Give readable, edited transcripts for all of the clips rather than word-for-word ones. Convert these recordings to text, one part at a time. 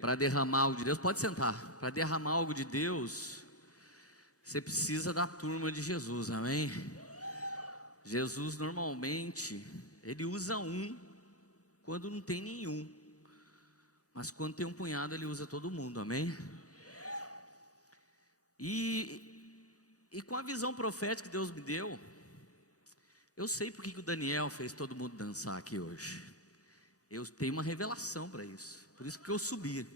para derramar algo de Deus, pode sentar. Para derramar algo de Deus, você precisa da turma de Jesus, amém? Jesus normalmente, ele usa um quando não tem nenhum, mas quando tem um punhado ele usa todo mundo, amém? E com a visão profética que Deus me deu, eu sei porque que o Daniel fez todo mundo dançar aqui hoje. Eu tenho uma revelação para isso, por isso que eu subi.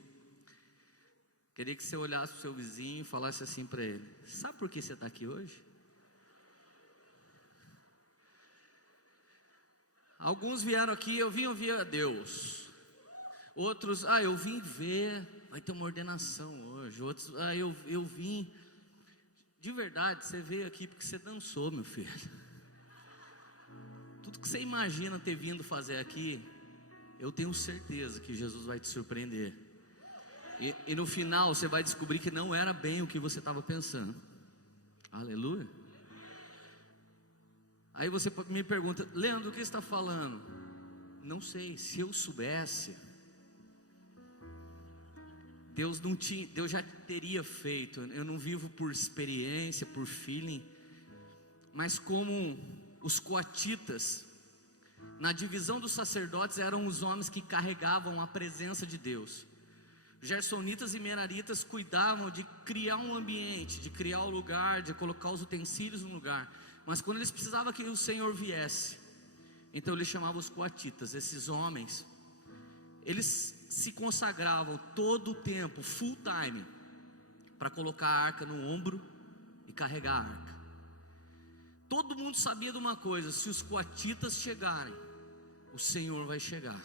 Queria que você olhasse para o seu vizinho e falasse assim para ele: sabe por que você está aqui hoje? Alguns vieram aqui, eu vim ouvir a Deus. Outros, eu vim ver, vai ter uma ordenação hoje. Outros, eu vim. De verdade, você veio aqui porque você dançou, meu filho. Tudo que você imagina ter vindo fazer aqui, eu tenho certeza que Jesus vai te surpreender. E no final você vai descobrir que não era bem o que você estava pensando. Aleluia. Aí você me pergunta: Leandro, o que você está falando? Não sei, se eu soubesse, Deus já teria feito. Eu não vivo por experiência, por feeling, mas como os coatitas, na divisão dos sacerdotes, eram os homens que carregavam a presença de Deus. Gersonitas e meraritas cuidavam de criar um ambiente, de criar o lugar, de colocar os utensílios no lugar. Mas quando eles precisavam que o Senhor viesse, então eles chamavam os coatitas. Esses homens, eles se consagravam todo o tempo, full time, para colocar a arca no ombro e carregar a arca. Todo mundo sabia de uma coisa: se os coatitas chegarem, o Senhor vai chegar.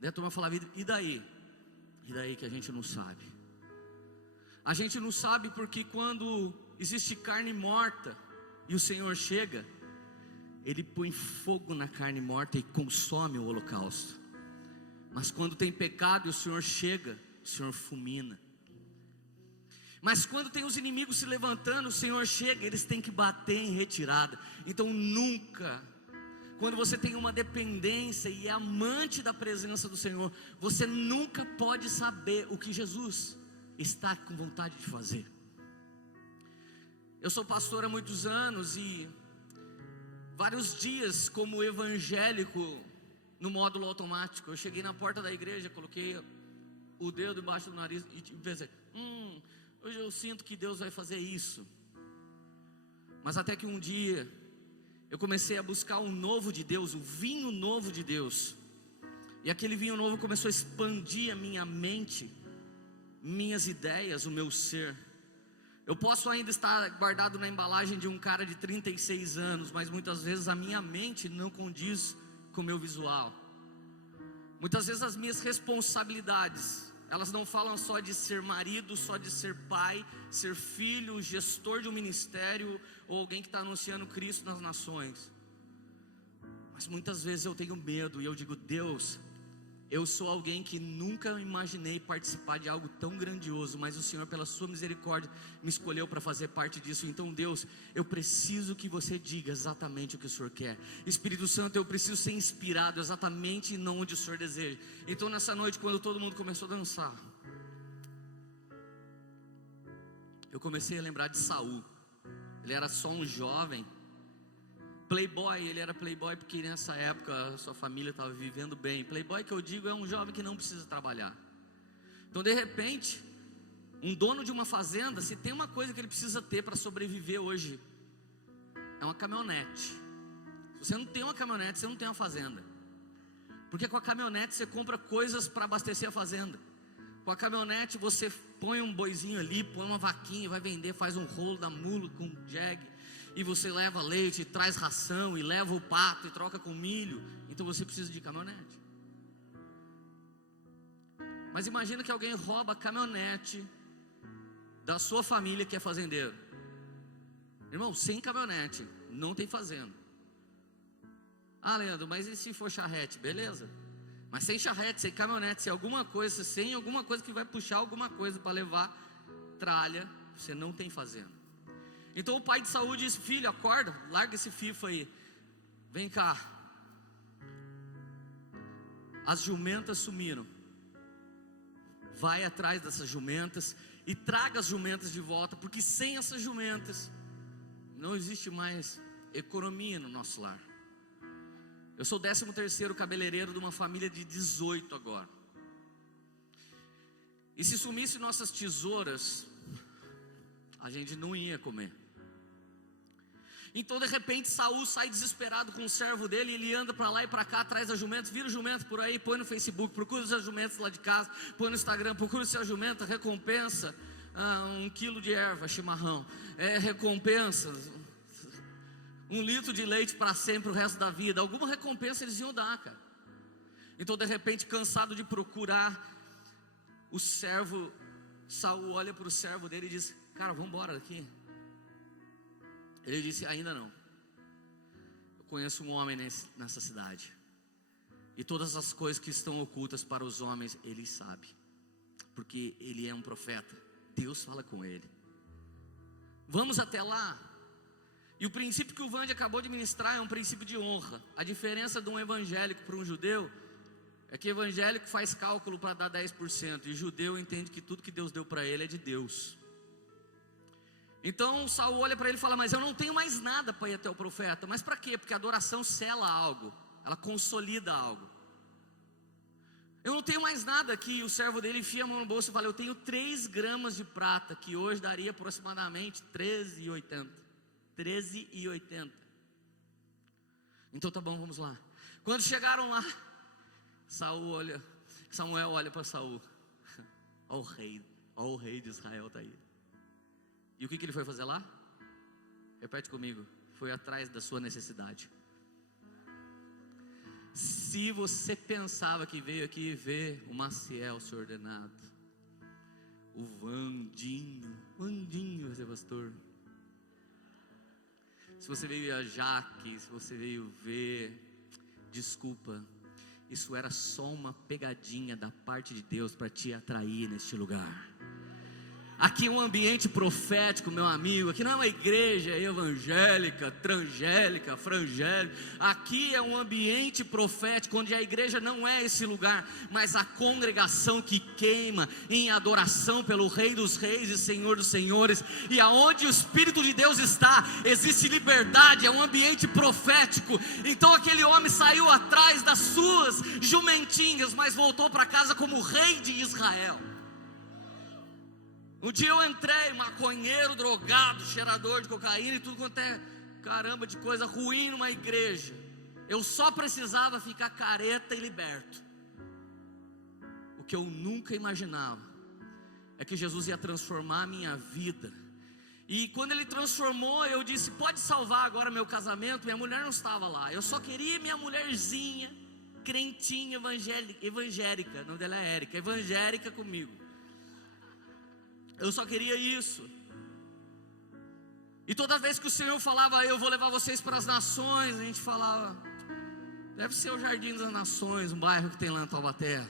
Daí a turma falava: e daí? E daí que a gente não sabe. A gente não sabe porque quando existe carne morta e o Senhor chega, Ele põe fogo na carne morta e consome o holocausto. Mas quando tem pecado e o Senhor chega, o Senhor fulmina. Mas quando tem os inimigos se levantando, o Senhor chega, eles têm que bater em retirada. Então nunca, quando você tem uma dependência e é amante da presença do Senhor, você nunca pode saber o que Jesus está com vontade de fazer. Eu sou pastor há muitos anos e vários dias como evangélico no módulo automático. Eu cheguei na porta da igreja, coloquei o dedo embaixo do nariz e pensei: hoje eu sinto que Deus vai fazer isso. Mas até que um dia eu comecei a buscar o novo de Deus, o vinho novo de Deus. E aquele vinho novo começou a expandir a minha mente, minhas ideias, o meu ser. Eu posso ainda estar guardado na embalagem de um cara de 36 anos, mas muitas vezes a minha mente não condiz com o meu visual. Muitas vezes as minhas responsabilidades, elas não falam só de ser marido, só de ser pai, ser filho, gestor de um ministério ou alguém que está anunciando Cristo nas nações. Mas muitas vezes eu tenho medo e eu digo: Deus, eu sou alguém que nunca imaginei participar de algo tão grandioso, mas o Senhor, pela sua misericórdia, me escolheu para fazer parte disso. Então Deus, eu preciso que você diga exatamente o que o Senhor quer. Espírito Santo, eu preciso ser inspirado exatamente onde o Senhor deseja. Então nessa noite, quando todo mundo começou a dançar, eu comecei a lembrar de Saul. Ele era só um jovem playboy. Ele era playboy porque nessa época a sua família estava vivendo bem. Playboy, que eu digo, é um jovem que não precisa trabalhar. Então de repente, um dono de uma fazenda, se tem uma coisa que ele precisa ter para sobreviver hoje, é uma caminhonete. Se você não tem uma caminhonete, você não tem uma fazenda. Porque com a caminhonete você compra coisas para abastecer a fazenda. Com a caminhonete você põe um boizinho ali, põe uma vaquinha, vai vender, faz um rolo da mula com jegue. E você leva leite, traz ração, e leva o pato e troca com milho. Então você precisa de caminhonete. Mas imagina que alguém rouba a caminhonete da sua família que é fazendeiro. Irmão, sem caminhonete não tem fazenda. Leandro, mas e se for charrete? Beleza. Mas sem charrete, sem caminhonete, sem alguma coisa que vai puxar alguma coisa para levar tralha, você não tem fazenda. Então o pai de Saul disse: filho, acorda, larga esse fifo aí, vem cá. As jumentas sumiram, vai atrás dessas jumentas e traga as jumentas de volta, porque sem essas jumentas não existe mais economia no nosso lar. Eu sou o 13º cabeleireiro de uma família de 18 agora. E se sumisse nossas tesouras, a gente não ia comer. Então de repente Saul sai desesperado com o servo dele, e ele anda para lá e para cá atrás das jumentas, vira o jumento por aí, põe no Facebook, procura os jumentos lá de casa, põe no Instagram, procura o seu jumento, recompensa 1 quilo de erva, chimarrão, recompensa 1 litro de leite para sempre o resto da vida. Alguma recompensa eles iam dar, cara. Então de repente, cansado de procurar, o servo, Saul olha para o servo dele e diz: cara, vamos embora daqui. Ele disse: ainda não. Eu conheço um homem nessa cidade, e todas as coisas que estão ocultas para os homens ele sabe, porque ele é um profeta. Deus fala com ele. Vamos até lá. E o princípio que o Vande acabou de ministrar é um princípio de honra. A diferença de um evangélico para um judeu é que evangélico faz cálculo para dar 10%, e judeu entende que tudo que Deus deu para ele é de Deus. Então Saul olha para ele e fala: mas eu não tenho mais nada para ir até o profeta. Mas para quê? Porque a adoração sela algo, ela consolida algo. Eu não tenho mais nada aqui. O servo dele enfia a mão no bolso e fala: eu tenho 3 gramas de prata, que hoje daria aproximadamente 13,80. 13,80. Então tá bom, vamos lá. Quando chegaram lá, Samuel olha para Saul: ó o rei de Israel está aí. E o que ele foi fazer lá? Repete comigo: foi atrás da sua necessidade. Se você pensava que veio aqui ver o Maciel ser ordenado, o Vandinho vai ser pastor, se você veio ver a Jaque, se você veio ver, desculpa, isso era só uma pegadinha da parte de Deus para te atrair neste lugar. Aqui é um ambiente profético, meu amigo. Aqui não é uma igreja evangélica, transgélica, frangélica. Aqui é um ambiente profético, onde a igreja não é esse lugar, mas a congregação que queima em adoração pelo Rei dos Reis e Senhor dos Senhores. E aonde o Espírito de Deus está, existe liberdade, é um ambiente profético. Então aquele homem saiu atrás das suas jumentinhas, mas voltou para casa como rei de Israel. Um dia eu entrei, maconheiro, drogado, cheirador de cocaína e tudo quanto é caramba de coisa ruim numa igreja. Eu só precisava ficar careta e liberto. O que eu nunca imaginava é que Jesus ia transformar a minha vida. E quando Ele transformou, eu disse: pode salvar agora meu casamento. Minha mulher não estava lá, eu só queria minha mulherzinha, crentinha, evangélica, o nome dela é Érica, evangélica comigo. Eu só queria isso. E toda vez que o Senhor falava: eu vou levar vocês para as nações, a gente falava: deve ser o Jardim das Nações, um bairro que tem lá em Taubaté.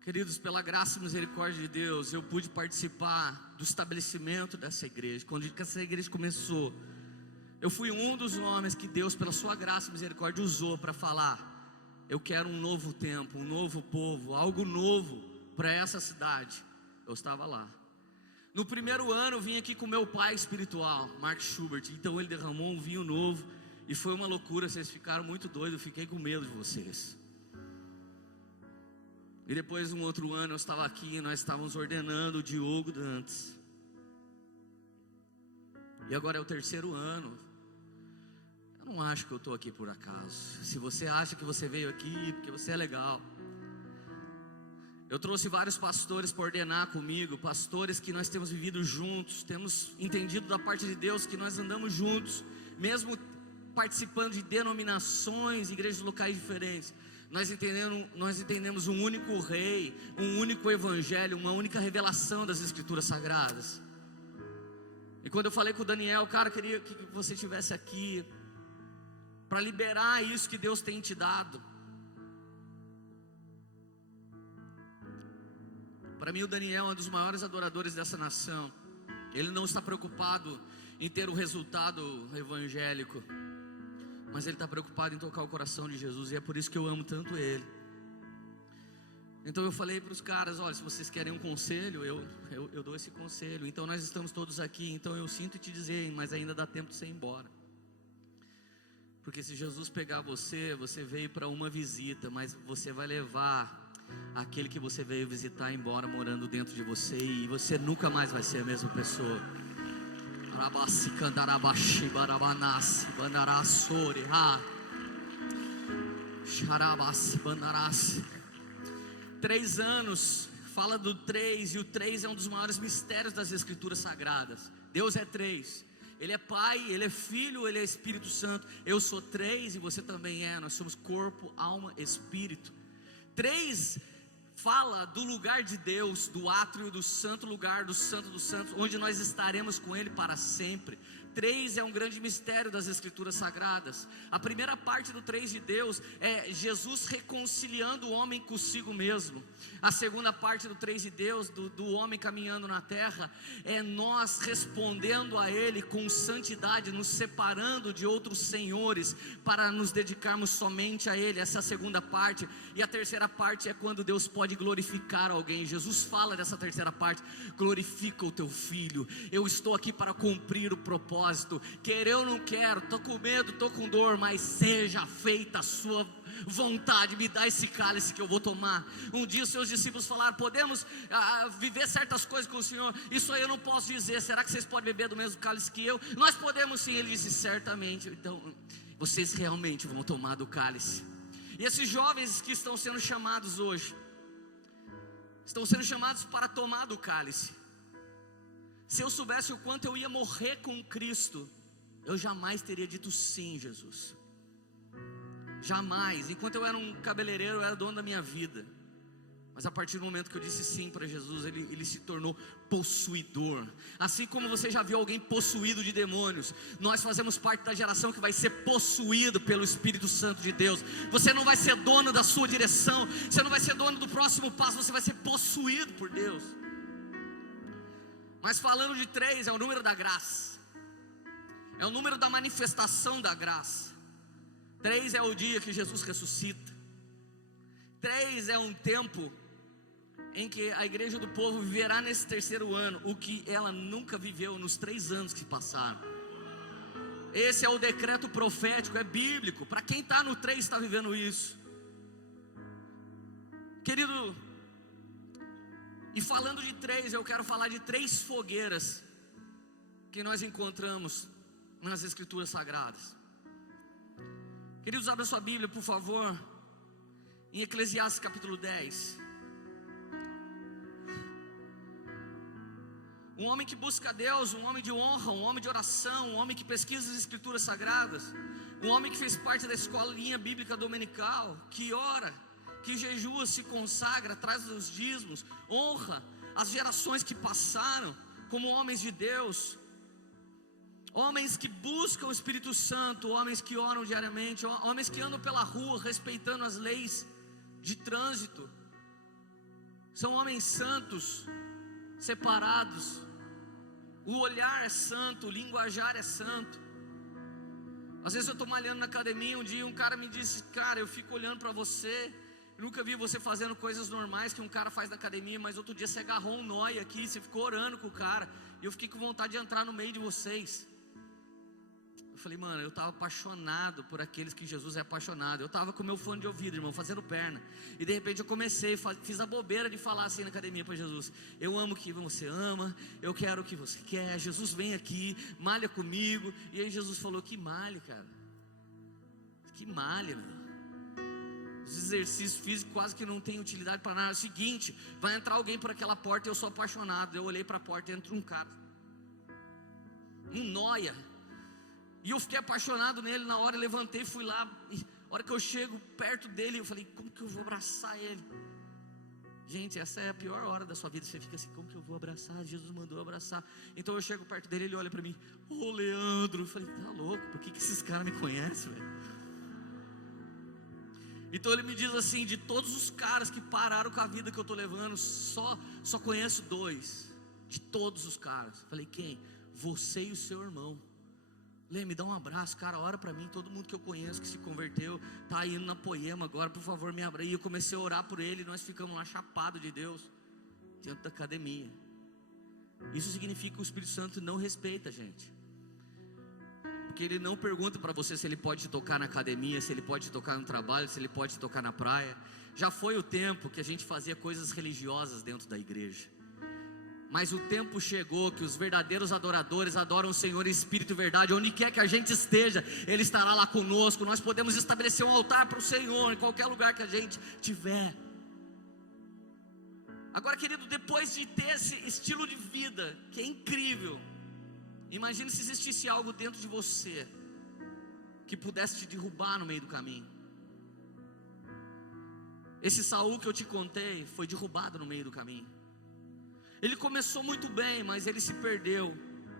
Queridos, pela graça e misericórdia de Deus, eu pude participar do estabelecimento dessa igreja. Quando essa igreja começou, eu fui um dos homens que Deus, pela sua graça e misericórdia, usou para falar: eu quero um novo tempo, um novo povo, algo novo para essa cidade. Eu estava lá. No primeiro ano eu vim aqui com meu pai espiritual, Mark Schubert. Então ele derramou um vinho novo e foi uma loucura. Vocês ficaram muito doidos, eu fiquei com medo de vocês. E depois um outro ano eu estava aqui, nós estávamos ordenando o Diogo Dantas. E agora é o 3º ano. Eu não acho que eu estou aqui por acaso. Se você acha que você veio aqui porque você é legal, eu trouxe vários pastores para ordenar comigo, pastores que nós temos vivido juntos, temos entendido da parte de Deus que nós andamos juntos, mesmo participando de denominações, igrejas locais diferentes. Nós entendemos um único rei, um único evangelho, uma única revelação das Escrituras Sagradas. E quando eu falei com o Daniel: cara, queria que você estivesse aqui para liberar isso que Deus tem te dado. Para mim o Daniel é um dos maiores adoradores dessa nação. Ele não está preocupado em ter o resultado evangélico, mas ele está preocupado em tocar o coração de Jesus. E é por isso que eu amo tanto ele. Então eu falei para os caras: olha, se vocês querem um conselho, eu dou esse conselho. Então nós estamos todos aqui, então eu sinto te dizer, mas ainda dá tempo de você ir embora. Porque se Jesus pegar você, você veio para uma visita, mas você vai levar aquele que você veio visitar embora morando dentro de você, e você nunca mais vai ser a mesma pessoa. 3 anos, fala do 3, e o 3 é um dos maiores mistérios das Escrituras Sagradas. Deus é 3, Ele é Pai, Ele é Filho, Ele é Espírito Santo. Eu sou 3 e você também é. Nós somos corpo, alma, espírito. 3 fala do lugar de Deus, do átrio, do santo lugar, do santo dos santos, onde nós estaremos com Ele para sempre. 3 é um grande mistério das Escrituras Sagradas. A primeira parte do 3 de Deus é Jesus reconciliando o homem consigo mesmo. A segunda parte do 3 de Deus, do homem caminhando na terra, é nós respondendo a Ele com santidade, nos separando de outros senhores para nos dedicarmos somente a Ele. Essa é a segunda parte. E a terceira parte é quando Deus pode glorificar alguém. Jesus fala dessa terceira parte: glorifica o teu filho. Eu estou aqui para cumprir o propósito. Querer ou não quero, estou com medo, estou com dor, mas seja feita a sua vontade. Me dá esse cálice que eu vou tomar. Um dia os seus discípulos falaram: podemos viver certas coisas com o Senhor? Isso aí eu não posso dizer. Será que vocês podem beber do mesmo cálice que eu? Nós podemos sim. Ele disse: certamente. Então vocês realmente vão tomar do cálice. E esses jovens que estão sendo chamados hoje, estão sendo chamados para tomar do cálice. Se eu soubesse o quanto eu ia morrer com Cristo, eu jamais teria dito sim, Jesus. Jamais. Enquanto eu era um cabeleireiro, eu era dono da minha vida. Mas a partir do momento que eu disse sim para Jesus, ele se tornou possuidor. Assim como você já viu alguém possuído de demônios, nós fazemos parte da geração que vai ser possuído pelo Espírito Santo de Deus. Você não vai ser dono da sua direção, você não vai ser dono do próximo passo, você vai ser possuído por Deus. Mas falando de 3, é o número da graça, é o número da manifestação da graça. 3 é o dia que Jesus ressuscita. 3 é um tempo em que a igreja do povo viverá nesse terceiro ano o que ela nunca viveu nos 3 anos que passaram. Esse é o decreto profético, é bíblico. Para quem está no 3 está vivendo isso. Querido, e falando de 3, eu quero falar de 3 fogueiras que nós encontramos nas Escrituras Sagradas. Queridos, abra sua Bíblia, por favor, em Eclesiastes capítulo 10. Um homem que busca a Deus, um homem de honra, um homem de oração, um homem que pesquisa as Escrituras Sagradas, um homem que fez parte da escolinha bíblica dominical, que ora, que jejua, se consagra, traz os dízimos, honra as gerações que passaram como homens de Deus, homens que buscam o Espírito Santo, homens que oram diariamente, homens que andam pela rua respeitando as leis de trânsito. São homens santos, separados. O olhar é santo, o linguajar é santo. Às vezes eu estou malhando na academia, um dia um cara me disse: cara, eu fico olhando para você, eu nunca vi você fazendo coisas normais que um cara faz na academia, mas outro dia você agarrou um nóia aqui, você ficou orando com o cara, e eu fiquei com vontade de entrar no meio de vocês. Eu falei: mano, eu estava apaixonado por aqueles que Jesus é apaixonado. Eu estava com meu fone de ouvido, irmão, fazendo perna, e de repente eu comecei, fiz a bobeira de falar assim na academia para Jesus: eu amo o que você ama, eu quero o que você quer, Jesus vem aqui, malha comigo. E aí Jesus falou: que malhe, cara, que malhe, meu. Os exercícios físicos quase que não tem utilidade para nada. É o seguinte, vai entrar alguém por aquela porta, eu sou apaixonado. Eu olhei para a porta e entra um cara, um nóia, e eu fiquei apaixonado nele na hora. Levantei, fui lá, e a hora que eu chego perto dele, eu falei: como que eu vou abraçar ele? Gente, essa é a pior hora da sua vida. Você fica assim: como que eu vou abraçar? Jesus mandou eu abraçar. Então eu chego perto dele, ele olha para mim: ô Leandro. Eu falei: tá louco, por que esses caras me conhecem, velho? Então ele me diz assim: de todos os caras que pararam com a vida que eu estou levando, só conheço 2. De todos os caras. Falei: quem? Você e o seu irmão. Lê, me dá um abraço, cara, ora para mim. Todo mundo que eu conheço que se converteu está indo na Poema agora, por favor me abra. E eu comecei a orar por ele, nós ficamos lá chapados de Deus, dentro da academia. Isso significa que o Espírito Santo não respeita a gente, porque ele não pergunta para você se ele pode te tocar na academia, se ele pode te tocar no trabalho, se ele pode te tocar na praia. Já foi o tempo que a gente fazia coisas religiosas dentro da igreja, mas o tempo chegou que os verdadeiros adoradores adoram o Senhor em espírito e verdade. Onde quer que a gente esteja, Ele estará lá conosco. Nós podemos estabelecer um altar para o Senhor em qualquer lugar que a gente tiver. Agora, querido, depois de ter esse estilo de vida que é incrível, imagine se existisse algo dentro de você que pudesse te derrubar no meio do caminho. Esse Saul que eu te contei foi derrubado no meio do caminho. Ele começou muito bem, mas ele se perdeu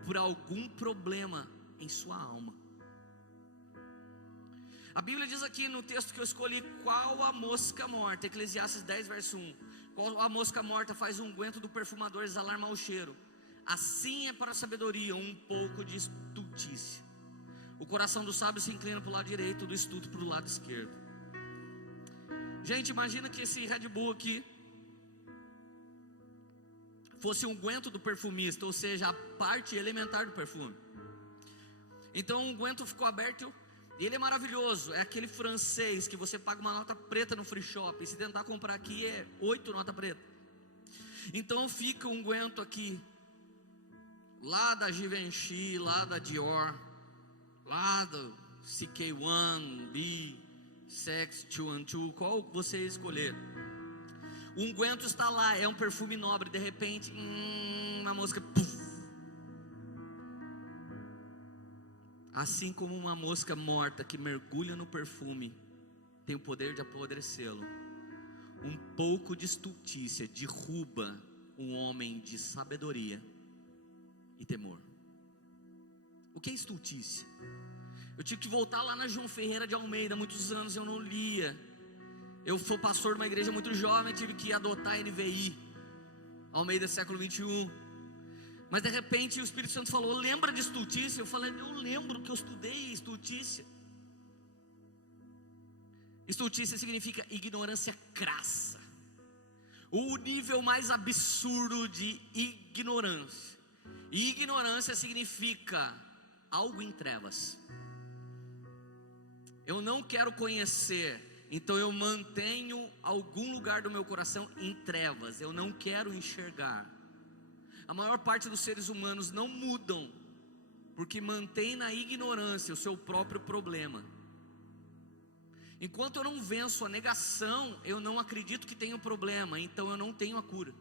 por algum problema em sua alma. A Bíblia diz aqui no texto que eu escolhi: qual a mosca morta, Eclesiastes 10 verso 1. Qual a mosca morta faz o unguento do perfumador exalar mau cheiro, assim é para a sabedoria um pouco de estultícia. O coração do sábio se inclina para o lado direito, do estulto para o lado esquerdo. Gente, imagina que esse Red Bull aqui fosse um unguento do perfumista, ou seja, a parte elementar do perfume. Então o unguento ficou aberto e ele é maravilhoso. É aquele francês que você paga uma nota preta no free shop, e se tentar comprar aqui é 8 nota preta. Então fica o unguento aqui, lá da Givenchy, lá da Dior, lá do CK1, B, Sex 212, qual você escolher. O unguento está lá, é um perfume nobre. De repente, uma mosca, puff. Assim como uma mosca morta que mergulha no perfume tem o poder de apodrecê-lo, um pouco de estultícia derruba um homem de sabedoria e temor. O que é estultícia? Eu tive que voltar lá na João Ferreira de Almeida, muitos anos eu não lia. Eu fui pastor de uma igreja muito jovem, tive que adotar a NVI, Almeida século 21. Mas de repente o Espírito Santo falou: lembra de estultícia? Eu falei: eu lembro que eu estudei estultícia. Estultícia significa ignorância crassa, o nível mais absurdo de ignorância. E ignorância significa algo em trevas. Eu não quero conhecer, então eu mantenho algum lugar do meu coração em trevas. Eu não quero enxergar. A maior parte dos seres humanos não mudam porque mantém na ignorância o seu próprio problema. Enquanto eu não venço a negação, eu não acredito que tenho problema, então eu não tenho a cura.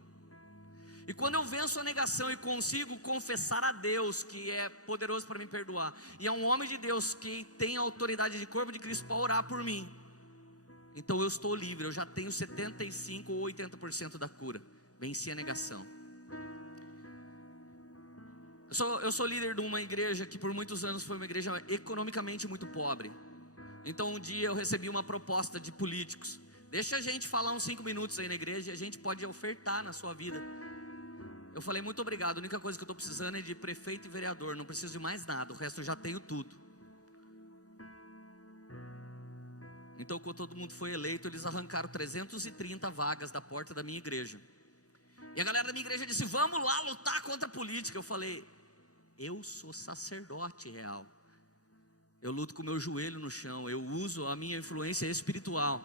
E quando eu venço a negação e consigo confessar a Deus, que é poderoso para me perdoar, e é um homem de Deus que tem a autoridade de corpo de Cristo para orar por mim, então eu estou livre. Eu já tenho 75% ou 80% da cura. Venci a negação. Eu sou líder de uma igreja que por muitos anos foi uma igreja economicamente muito pobre. Então um dia eu recebi uma proposta de políticos: deixa a gente falar uns 5 minutos aí na igreja e a gente pode ofertar na sua vida. Eu falei: muito obrigado, a única coisa que eu estou precisando é de prefeito e vereador, não preciso de mais nada, o resto eu já tenho tudo. Então quando todo mundo foi eleito, eles arrancaram 330 vagas da porta da minha igreja. E a galera da minha igreja disse: vamos lá lutar contra a política. Eu falei: eu sou sacerdote real, eu luto com o meu joelho no chão, eu uso a minha influência espiritual.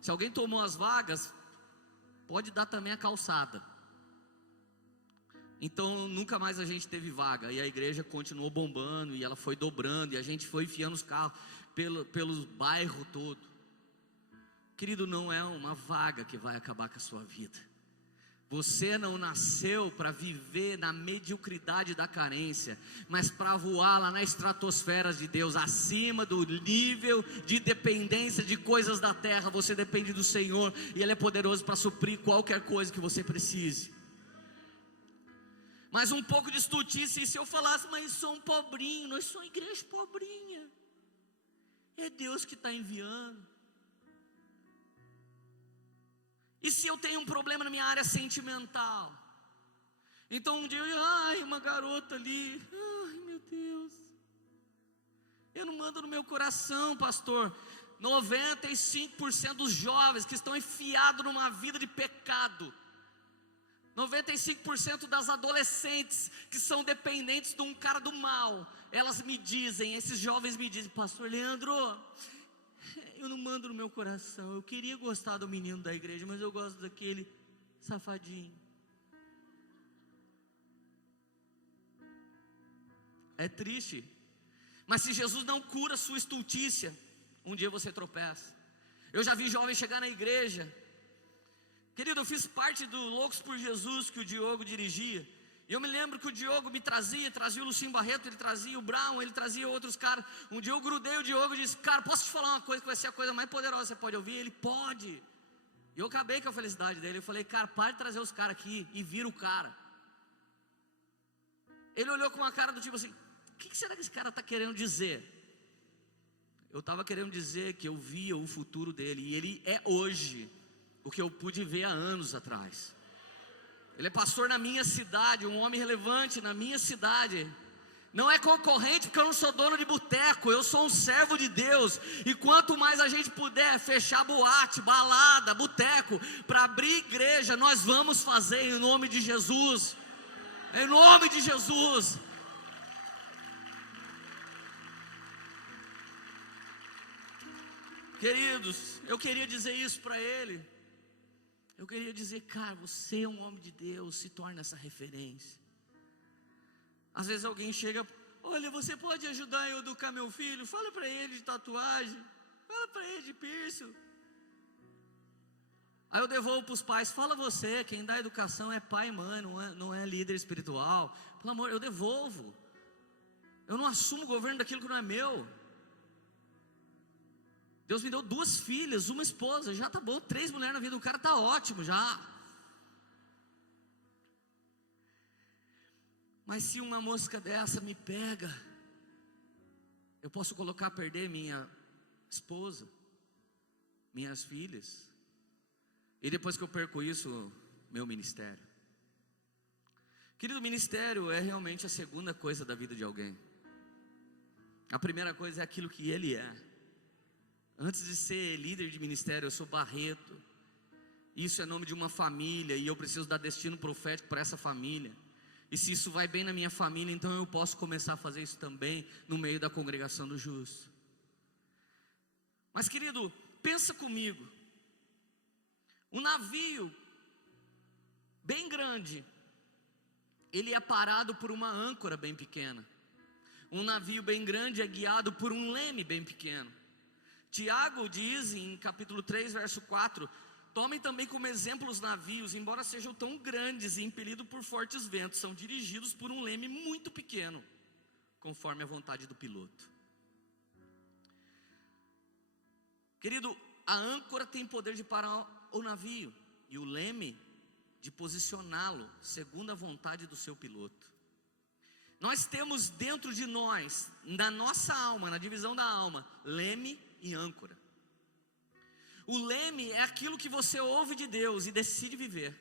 Se alguém tomou as vagas, pode dar também a calçada. Então nunca mais a gente teve vaga, e a igreja continuou bombando, e ela foi dobrando, e a gente foi enfiando os carros pelo bairro todo. Querido, não é uma vaga que vai acabar com a sua vida. Você não nasceu para viver na mediocridade da carência, mas para voar lá na estratosfera de Deus, acima do nível de dependência de coisas da terra. Você depende do Senhor, e Ele é poderoso para suprir qualquer coisa que você precise. Mas um pouco de estultícia, e se eu falasse: mas sou um pobrinho, nós somos igreja pobrinha, é Deus que está enviando. E se eu tenho um problema na minha área sentimental? Então um dia uma garota ali, ai meu Deus, Eu não mando no meu coração, pastor. 95% dos jovens que estão enfiados numa vida de pecado, 95% das adolescentes que são dependentes de um cara do mal, elas me dizem, esses jovens me dizem: pastor Leandro, eu não mando no meu coração, eu queria gostar do menino da igreja, mas eu gosto daquele safadinho. É triste, mas se Jesus não cura a sua estultícia, um dia você tropeça. Eu já vi jovens chegar na igreja. Querido, eu fiz parte do Loucos por Jesus que o Diogo dirigia. E eu me lembro que o Diogo me trazia o Lucinho Barreto, ele trazia o Brown, ele trazia outros caras. Um dia eu grudei o Diogo e disse: cara, posso te falar uma coisa que vai ser a coisa mais poderosa que você pode ouvir? Ele: pode. E eu acabei com a felicidade dele. Eu falei: cara, para de trazer os caras aqui e vira o cara. Ele olhou com uma cara do tipo assim: o que será que esse cara está querendo dizer? Eu estava querendo dizer que eu via o futuro dele, e ele é hoje o que eu pude ver há anos atrás. Ele é pastor na minha cidade, um homem relevante na minha cidade. Não é concorrente, porque eu não sou dono de boteco, eu sou um servo de Deus. E quanto mais a gente puder fechar boate, balada, boteco, para abrir igreja, nós vamos fazer em nome de Jesus. Em nome de Jesus. Queridos, eu queria dizer isso para ele. Eu queria dizer: cara, você é um homem de Deus, se torna essa referência. Às vezes alguém chega: olha, você pode ajudar eu a educar meu filho? Fala para ele de tatuagem, fala para ele de piercing. Aí eu devolvo para os pais: fala você, quem dá educação é pai e mãe, não é líder espiritual. Pelo amor, eu devolvo. Eu não assumo o governo daquilo que não é meu. Deus me deu 2 filhas, uma esposa, já tá bom. 3 mulheres na vida do cara, tá ótimo já. Mas se uma mosca dessa me pega, eu posso colocar a perder minha esposa, minhas filhas, e depois que eu perco isso, meu ministério. Querido, ministério é realmente a segunda coisa da vida de alguém. A primeira coisa é aquilo que ele é. Antes de ser líder de ministério, eu sou Barreto. Isso é nome de uma família, e eu preciso dar destino profético para essa família. E se isso vai bem na minha família, então eu posso começar a fazer isso também no meio da congregação do justo. Mas querido, pensa comigo. Um navio bem grande, ele é parado por uma âncora bem pequena. Um navio bem grande é guiado por um leme bem pequeno. Tiago diz em capítulo 3, verso 4: tomem também como exemplo os navios, embora sejam tão grandes e impelidos por fortes ventos, são dirigidos por um leme muito pequeno, conforme a vontade do piloto. Querido, a âncora tem poder de parar o navio, e o leme de posicioná-lo segundo a vontade do seu piloto. Nós temos dentro de nós, na nossa alma, na divisão da alma, leme e âncora. O leme é aquilo que você ouve de Deus e decide viver.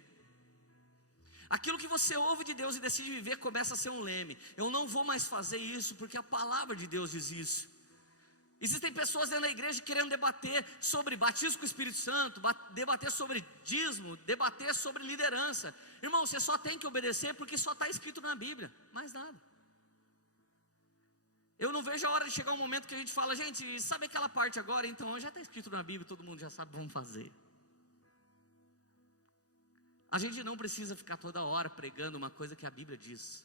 Aquilo que você ouve de Deus e decide viver começa a ser um leme. Eu não vou mais fazer isso porque a palavra de Deus diz isso. Existem pessoas dentro da igreja querendo debater sobre batismo com o Espírito Santo, debater sobre dízimo, debater sobre liderança. Irmão, você só tem que obedecer porque só está escrito na Bíblia, mais nada. Eu não vejo a hora de chegar um momento que a gente fala: gente, sabe aquela parte agora? Então já está escrito na Bíblia, todo mundo já sabe, vamos fazer. A gente não precisa ficar toda hora pregando uma coisa que a Bíblia diz.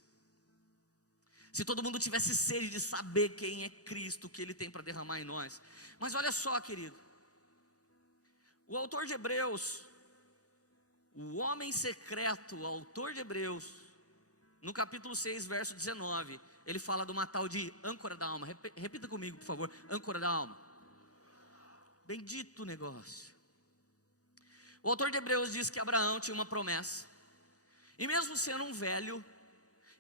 Se todo mundo tivesse sede de saber quem é Cristo, o que Ele tem para derramar em nós. Mas olha só, querido, o autor de Hebreus, o homem secreto, o autor de Hebreus, no capítulo 6, verso 19, ele fala de uma tal de âncora da alma. Repita comigo, por favor: âncora da alma. Bendito negócio. O autor de Hebreus diz que Abraão tinha uma promessa, e mesmo sendo um velho,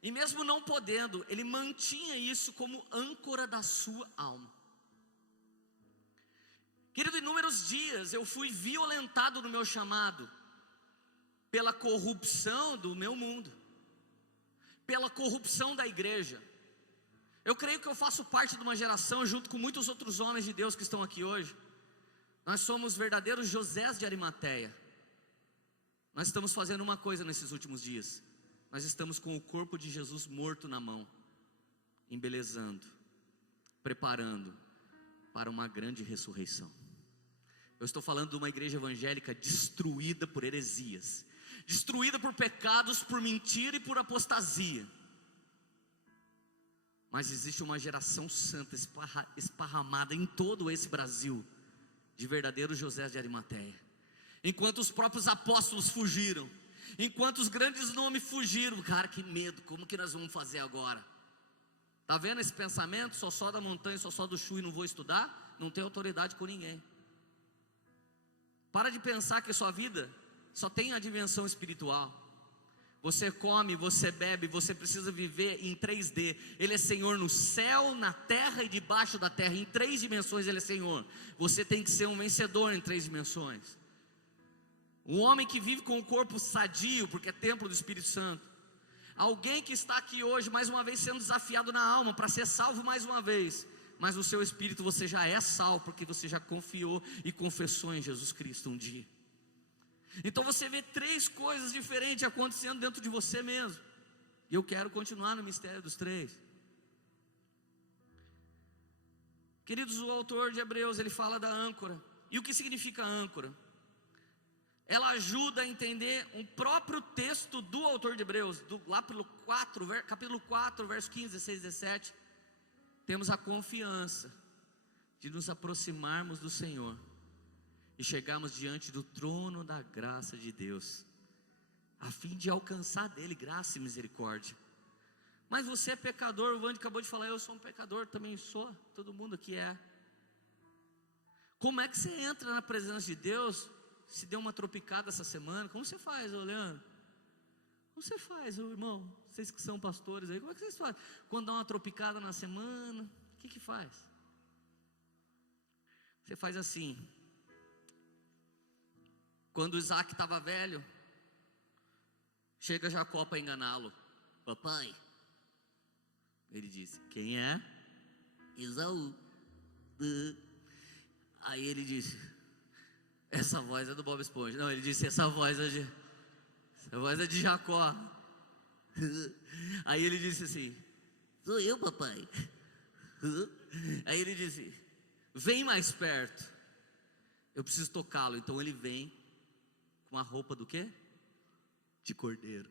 e mesmo não podendo, ele mantinha isso como âncora da sua alma. Querido, inúmeros dias eu fui violentado no meu chamado, pela corrupção do meu mundo, pela corrupção da igreja, Eu creio que eu faço parte de uma geração, junto com muitos outros homens de Deus que estão aqui hoje. Nós somos verdadeiros Josés de Arimateia. Nós estamos fazendo uma coisa nesses últimos dias. Nós estamos com o corpo de Jesus morto na mão, embelezando, preparando para uma grande ressurreição. Eu estou falando de uma igreja evangélica destruída por heresias, destruída por pecados, por mentira e por apostasia. Mas existe uma geração santa esparramada em todo esse Brasil, de verdadeiros José de Arimateia. Enquanto os próprios apóstolos fugiram, enquanto os grandes nomes fugiram, cara, que medo, como que nós vamos fazer agora? Está vendo esse pensamento? Só da montanha, só do chu e não vou estudar? Não tem autoridade com ninguém. Para de pensar que sua vida só tem a dimensão espiritual. Você come, você bebe, você precisa viver em 3D. Ele é Senhor no céu, na terra e debaixo da terra. Em 3 dimensões Ele é Senhor. Você tem que ser um vencedor em 3 dimensões. Um homem que vive com o corpo sadio, porque é templo do Espírito Santo. Alguém que está aqui hoje, mais uma vez, sendo desafiado na alma, para ser salvo mais uma vez. Mas no seu espírito você já é salvo, porque você já confiou e confessou em Jesus Cristo um dia. Então você vê 3 coisas diferentes acontecendo dentro de você mesmo. E eu quero continuar no mistério dos 3. Queridos, o autor de Hebreus, ele fala da âncora. E o que significa âncora? Ela ajuda a entender um próprio texto do autor de Hebreus, lá pelo capítulo 4, verso 15, 16, 17. Temos a confiança de nos aproximarmos do Senhor e chegarmos diante do trono da graça de Deus, a fim de alcançar dele graça e misericórdia. Mas você é pecador, o Vande acabou de falar, eu sou um pecador, também sou, todo mundo aqui é. Como é que você entra na presença de Deus, se deu uma tropicada essa semana? Como você faz, Leandro? Como você faz, irmão? Vocês que são pastores aí, como é que vocês fazem? Quando dá uma tropicada na semana, o que faz? Você faz assim. Quando Isaac estava velho, chega Jacó para enganá-lo. Papai, ele disse, quem é? Esaú. Aí ele disse, essa voz é do Bob Esponja. Não, ele disse, essa voz é de Jacó. Aí ele disse assim, sou eu, papai. Aí ele disse, vem mais perto, eu preciso tocá-lo. Então ele vem com a roupa do quê? De cordeiro.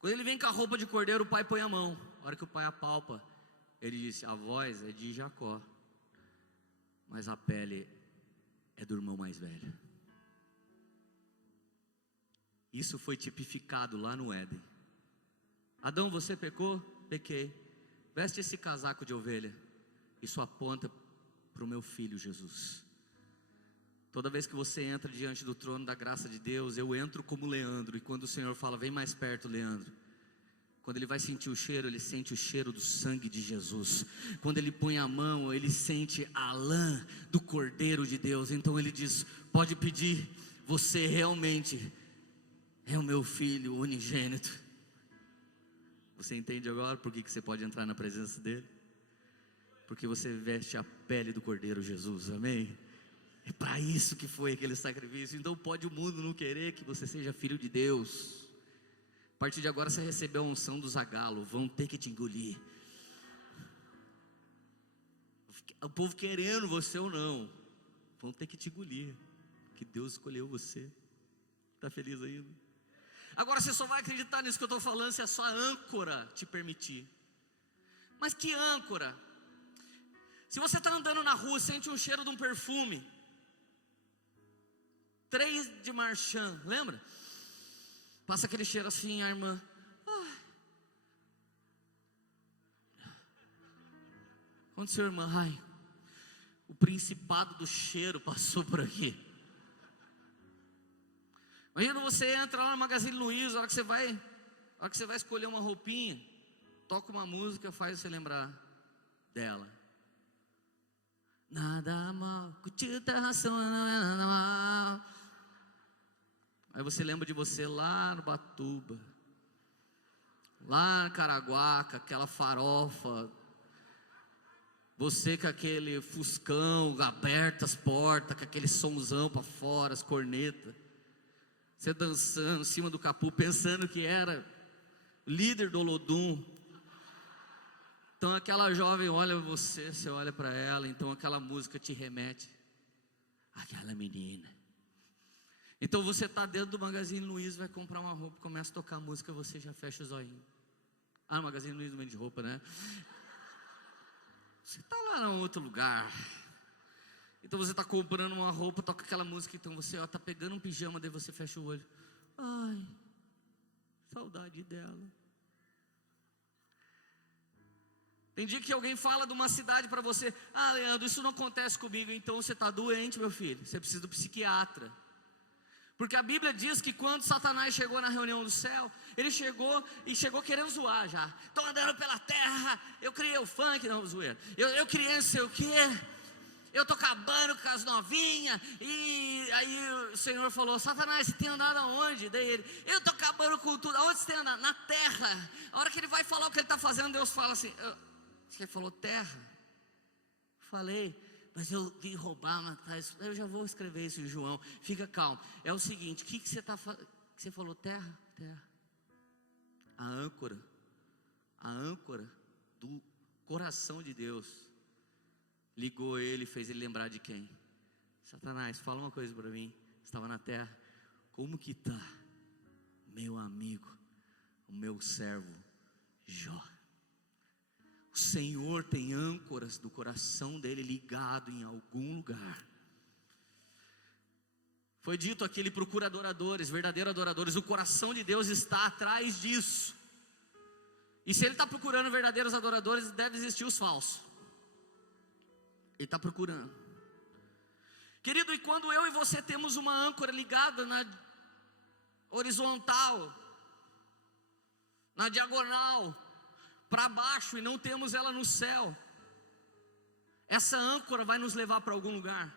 Quando ele vem com a roupa de cordeiro, o pai põe a mão. A hora que o pai apalpa, ele disse, a voz é de Jacó, mas a pele é do irmão mais velho. Isso foi tipificado lá no Éden. Adão, você pecou? Pequei. Veste esse casaco de ovelha. Isso aponta para o meu filho Jesus. Toda vez que você entra diante do trono da graça de Deus, eu entro como Leandro. E quando o Senhor fala, vem mais perto, Leandro, quando ele vai sentir o cheiro, ele sente o cheiro do sangue de Jesus. Quando ele põe a mão, ele sente a lã do Cordeiro de Deus. Então ele diz, pode pedir, você realmente é o meu filho unigênito. Você entende agora por que você pode entrar na presença dele? Porque você veste a pele do Cordeiro Jesus, amém? É para isso que foi aquele sacrifício. Então pode o mundo não querer que você seja filho de Deus. A partir de agora você recebeu a unção do Zagalo, vão ter que te engolir. O povo querendo você ou não, vão ter que te engolir, que Deus escolheu você. Está feliz ainda? Agora você só vai acreditar nisso que eu estou falando se a sua âncora te permitir. Mas que âncora? Se você está andando na rua, sente um cheiro de um perfume, 3 de Marchand, lembra? Passa aquele cheiro assim, a irmã, aconteceu, irmã? Ai, o principado do cheiro passou por aqui. Imagina, você entra lá no Magazine Luiza, a hora que você vai escolher uma roupinha, toca uma música, faz você lembrar dela. Nada mal, curtida ração nada mal. Aí você lembra de você lá no Batuba, lá na Caraguaca, aquela farofa Você com aquele fuscão, aberto as portas, com aquele somzão para fora, as cornetas. Você dançando em cima do capô, pensando que era líder do Olodum. Então aquela jovem olha você, você olha para ela, então aquela música te remete àquela menina. Então você está dentro do Magazine Luiza, vai comprar uma roupa, começa a tocar música, você já fecha o zoinho. No Magazine Luiza não vende roupa, né? Você está lá em outro lugar. Então você está comprando uma roupa, toca aquela música, então você está pegando um pijama, daí você fecha o olho. Ai, saudade dela. Tem dia que alguém fala de uma cidade para você: Leandro, isso não acontece comigo. Então você está doente, meu filho, você precisa do psiquiatra. Porque a Bíblia diz que quando Satanás chegou na reunião do céu, ele chegou querendo zoar já. Estou andando pela terra, eu criei o funk, não, zoeira. Eu criei não sei o quê, eu estou acabando com as novinhas. E aí o Senhor falou: Satanás, você tem andado aonde? Daí ele: eu estou acabando com tudo. Aonde você tem andado? Na terra. A hora que ele vai falar o que ele está fazendo, Deus fala assim: você falou terra? Falei, mas eu vim roubar, matar isso. Eu já vou escrever isso em João. Fica calmo. É o seguinte: o que você está falando? Você falou terra? Terra. A âncora do coração de Deus ligou ele e fez ele lembrar de quem? Satanás, fala uma coisa para mim. Estava na terra. Como que está meu amigo, o meu servo Jó? O Senhor tem âncoras do coração dele ligado em algum lugar. Foi dito aqui: ele procura adoradores, verdadeiros adoradores. O coração de Deus está atrás disso. E se ele está procurando verdadeiros adoradores, deve existir os falsos. Ele está procurando. Querido, e quando eu e você temos uma âncora ligada na horizontal, na diagonal, para baixo, e não temos ela no céu, essa âncora vai nos levar para algum lugar.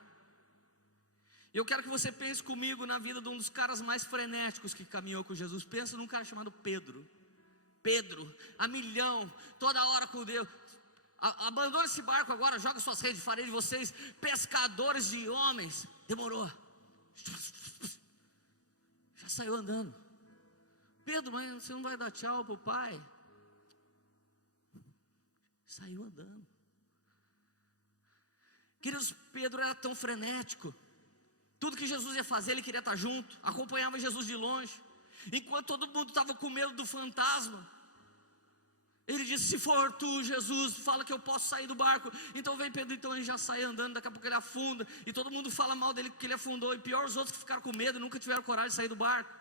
Eu quero que você pense comigo na vida de um dos caras mais frenéticos que caminhou com Jesus. Pensa num cara chamado Pedro. Pedro, a milhão, toda hora com Deus. Abandona esse barco agora, joga suas redes, farei de vocês pescadores de homens. Demorou. Já saiu andando. Pedro, mas você não vai dar tchau para o pai? Saiu andando. Queridos, Pedro era tão frenético. Tudo que Jesus ia fazer, ele queria estar junto. Acompanhava Jesus de longe. Enquanto todo mundo estava com medo do fantasma, ele disse: se for tu, Jesus, fala que eu posso sair do barco. Então vem Pedro, então ele já sai andando. Daqui a pouco ele afunda, e todo mundo fala mal dele porque ele afundou. E pior, os outros que ficaram com medo, nunca tiveram coragem de sair do barco.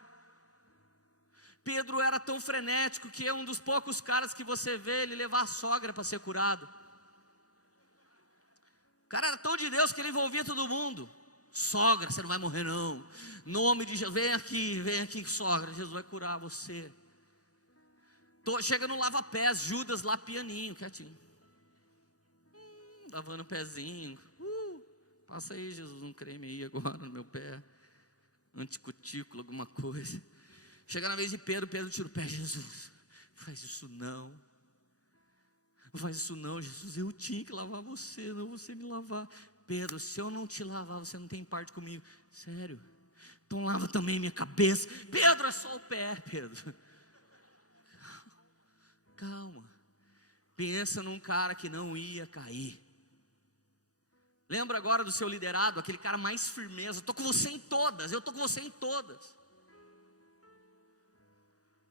Pedro era tão frenético que é um dos poucos caras que você vê ele levar a sogra para ser curado. O cara era tão de Deus que ele envolvia todo mundo. Sogra, você não vai morrer não. Nome de Jesus, vem aqui sogra, Jesus vai curar você. Chega no lava-pés, Judas lá pianinho, quietinho, lavando o pezinho. Passa aí, Jesus, um creme aí agora no meu pé, anticutícula, alguma coisa. Chega na vez de Pedro, Pedro tira o pé: Jesus, faz isso não. Não faz isso não, Jesus, eu tinha que lavar você, não você me lavar. Pedro, se eu não te lavar, você não tem parte comigo. Sério? Então lava também minha cabeça. Pedro, é só o pé, Pedro. Calma. Pensa num cara que não ia cair. Lembra agora do seu liderado, aquele cara mais firmeza. Estou com você em todas, eu estou com você em todas.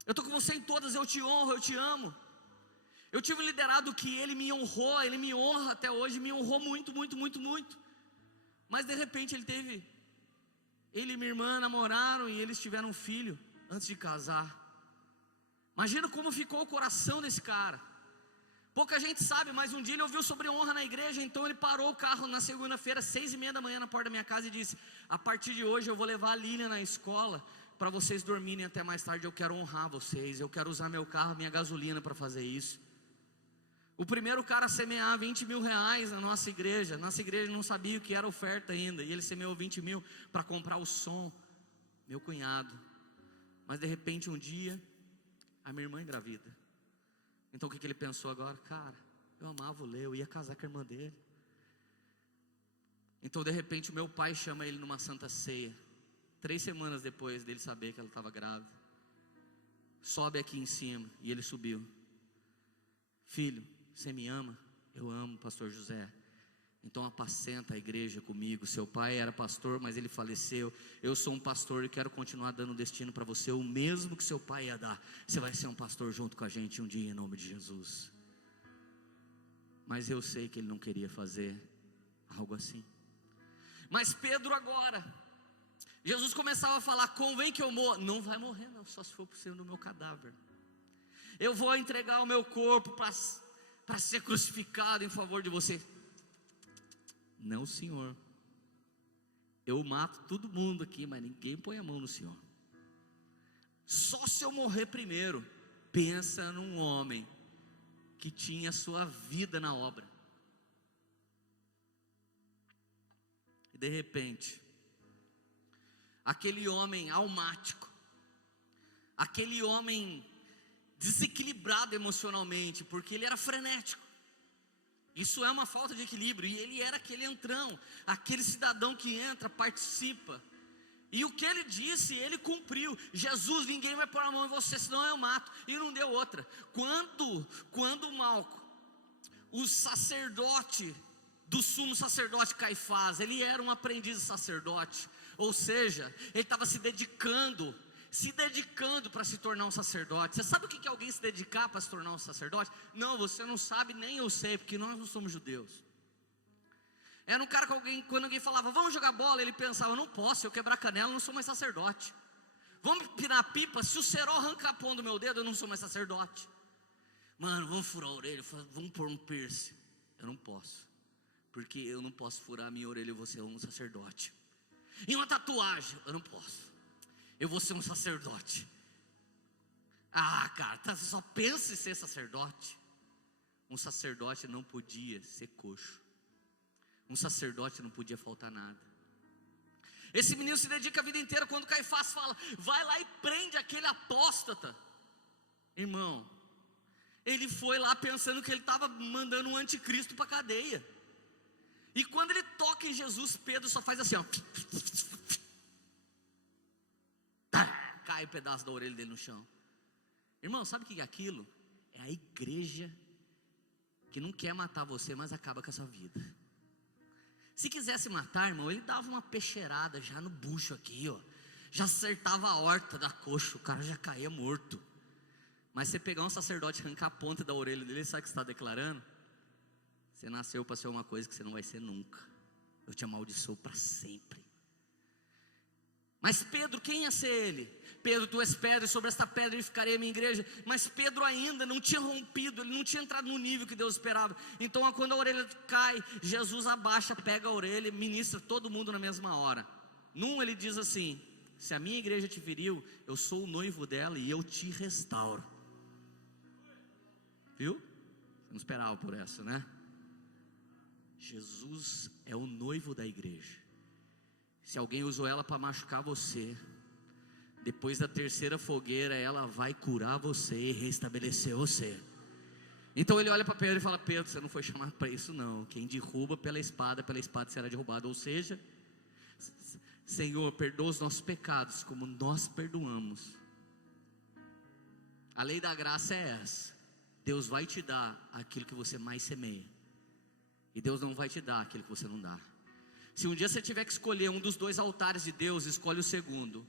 Eu estou com você em todas, eu te honro, eu te amo. Eu tive um liderado que ele me honrou, ele me honra até hoje, me honrou muito, muito, muito, muito. Mas de repente ele e minha irmã namoraram e eles tiveram um filho antes de casar. Imagina como ficou o coração desse cara. Pouca gente sabe, mas um dia ele ouviu sobre honra na igreja. Então ele parou o carro na segunda-feira, 6:30 da manhã, na porta da minha casa, e disse: a partir de hoje eu vou levar a Lilian na escola, para vocês dormirem até mais tarde. Eu quero honrar vocês, eu quero usar meu carro, minha gasolina para fazer isso. O primeiro cara a semear 20 mil reais na nossa igreja não sabia o que era oferta ainda, e ele semeou 20 mil para comprar o som, meu cunhado. Mas de repente um dia, a minha irmã engravida. Então o que ele pensou agora? Cara, Eu amava o Lê, eu ia casar com a irmã dele. Então de repente o meu pai chama ele numa santa ceia, 3 semanas depois dele saber que ela estava grávida. Sobe aqui em cima, e ele subiu. Filho, você me ama? Eu amo, pastor José. Então apacenta a igreja comigo. Seu pai era pastor, mas ele faleceu. Eu sou um pastor e quero continuar dando destino para você, o mesmo que seu pai ia dar. Você vai ser um pastor junto com a gente um dia, em nome de Jesus. Mas eu sei que ele não queria fazer algo assim. Mas Pedro agora, Jesus começava a falar: convém que eu morra. Não vai morrer não, só se for por cima do meu cadáver. Eu vou entregar o meu corpo para ser crucificado em favor de você. Não, Senhor. Eu mato todo mundo aqui, mas ninguém põe a mão no Senhor. Só se eu morrer primeiro. Pensa num homem que tinha sua vida na obra. E de repente, aquele homem almático, aquele homem desequilibrado emocionalmente, porque ele era frenético. Isso é uma falta de equilíbrio. E ele era aquele entrão, aquele cidadão que entra, participa. E o que ele disse, ele cumpriu. Jesus, ninguém vai pôr a mão em você, senão eu mato. E não deu outra. Quando Malco, o sacerdote do sumo sacerdote Caifás, ele era um aprendiz de sacerdote. Ou seja, ele estava se dedicando para se tornar um sacerdote. Você sabe o que é alguém se dedicar para se tornar um sacerdote? Não, você não sabe, nem eu sei, porque nós não somos judeus. Era um cara que quando alguém falava, vamos jogar bola, ele pensava, não posso, se eu quebrar canela, eu não sou mais sacerdote. Vamos pinar pipa, se o cerol arrancar a ponta do meu dedo, eu não sou mais sacerdote. Mano, vamos furar a orelha, vamos pôr um piercing. Eu não posso, porque eu não posso furar a minha orelha, eu vou ser um sacerdote. E uma tatuagem, eu não posso, eu vou ser um sacerdote. Ah, cara, você só pensa em ser sacerdote. Um sacerdote não podia ser coxo. Um sacerdote não podia faltar nada. Esse menino se dedica a vida inteira. Quando Caifás fala, vai lá e prende aquele apóstata, irmão, ele foi lá pensando que ele estava mandando um anticristo para a cadeia. E quando ele toca em Jesus, Pedro só faz assim, ó. Cai um pedaço da orelha dele no chão. Irmão, sabe o que é aquilo? É a igreja que não quer matar você, mas acaba com a sua vida. Se quisesse matar, irmão, ele dava uma peixeirada já no bucho aqui, ó. Já acertava a horta da coxa, o cara já caía morto. Mas você pegar um sacerdote e arrancar a ponta da orelha dele, sabe o que você está declarando? Você nasceu para ser uma coisa que você não vai ser nunca. Eu te amaldiçoo para sempre. Mas Pedro, quem ia ser ele? Pedro, tu és pedra, e sobre esta pedra edificarei a minha igreja. Mas Pedro ainda não tinha rompido, ele não tinha entrado no nível que Deus esperava. Então quando a orelha cai, Jesus abaixa, pega a orelha e ministra todo mundo na mesma hora. Num ele diz assim, se a minha igreja te feriu, eu sou o noivo dela e eu te restauro. Viu? Você não esperava por essa, né? Jesus é o noivo da igreja. Se alguém usou ela para machucar você, depois da terceira fogueira ela vai curar você e restabelecer você. Então ele olha para Pedro e fala, Pedro, você não foi chamado para isso não. Quem derruba pela espada será derrubado. Ou seja, Senhor, perdoa os nossos pecados como nós perdoamos. A lei da graça é essa. Deus vai te dar aquilo que você mais semeia, e Deus não vai te dar aquilo que você não dá. Se um dia você tiver que escolher um dos 2 altares de Deus, escolhe o segundo.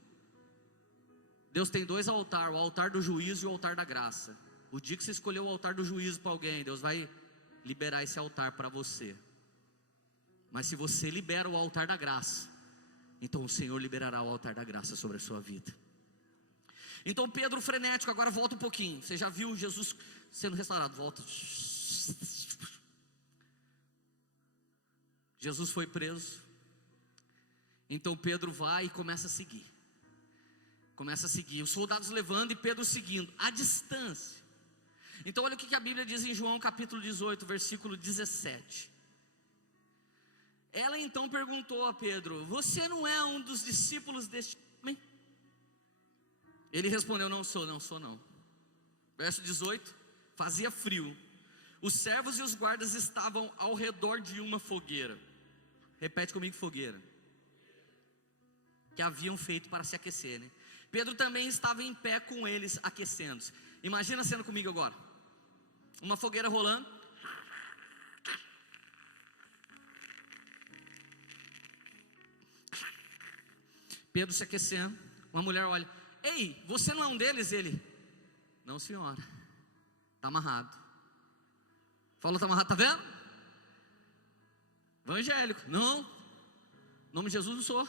Deus tem 2 altares, o altar do juízo e o altar da graça. O dia que você escolher o altar do juízo para alguém, Deus vai liberar esse altar para você. Mas se você libera o altar da graça, então o Senhor liberará o altar da graça sobre a sua vida. Então Pedro frenético, agora volta um pouquinho. Você já viu Jesus sendo restaurado, volta. Jesus foi preso. Então Pedro vai e começa a seguir. Os soldados levando e Pedro seguindo, à distância. Então olha o que a Bíblia diz em João capítulo 18, versículo 17. Ela então perguntou a Pedro, você não é um dos discípulos deste homem? Ele respondeu, não sou não. Verso 18, fazia frio. Os servos e os guardas estavam ao redor de uma fogueira. Repete comigo, fogueira. Que haviam feito para se aquecer, né? Pedro também estava em pé com eles, aquecendo-se. Imagina a cena comigo agora. Uma fogueira rolando. Pedro se aquecendo. Uma mulher olha: ei, você não é um deles? Ele: não, senhora, está amarrado. Falou, está amarrado, está vendo? Evangélico: não, em nome de Jesus não sou.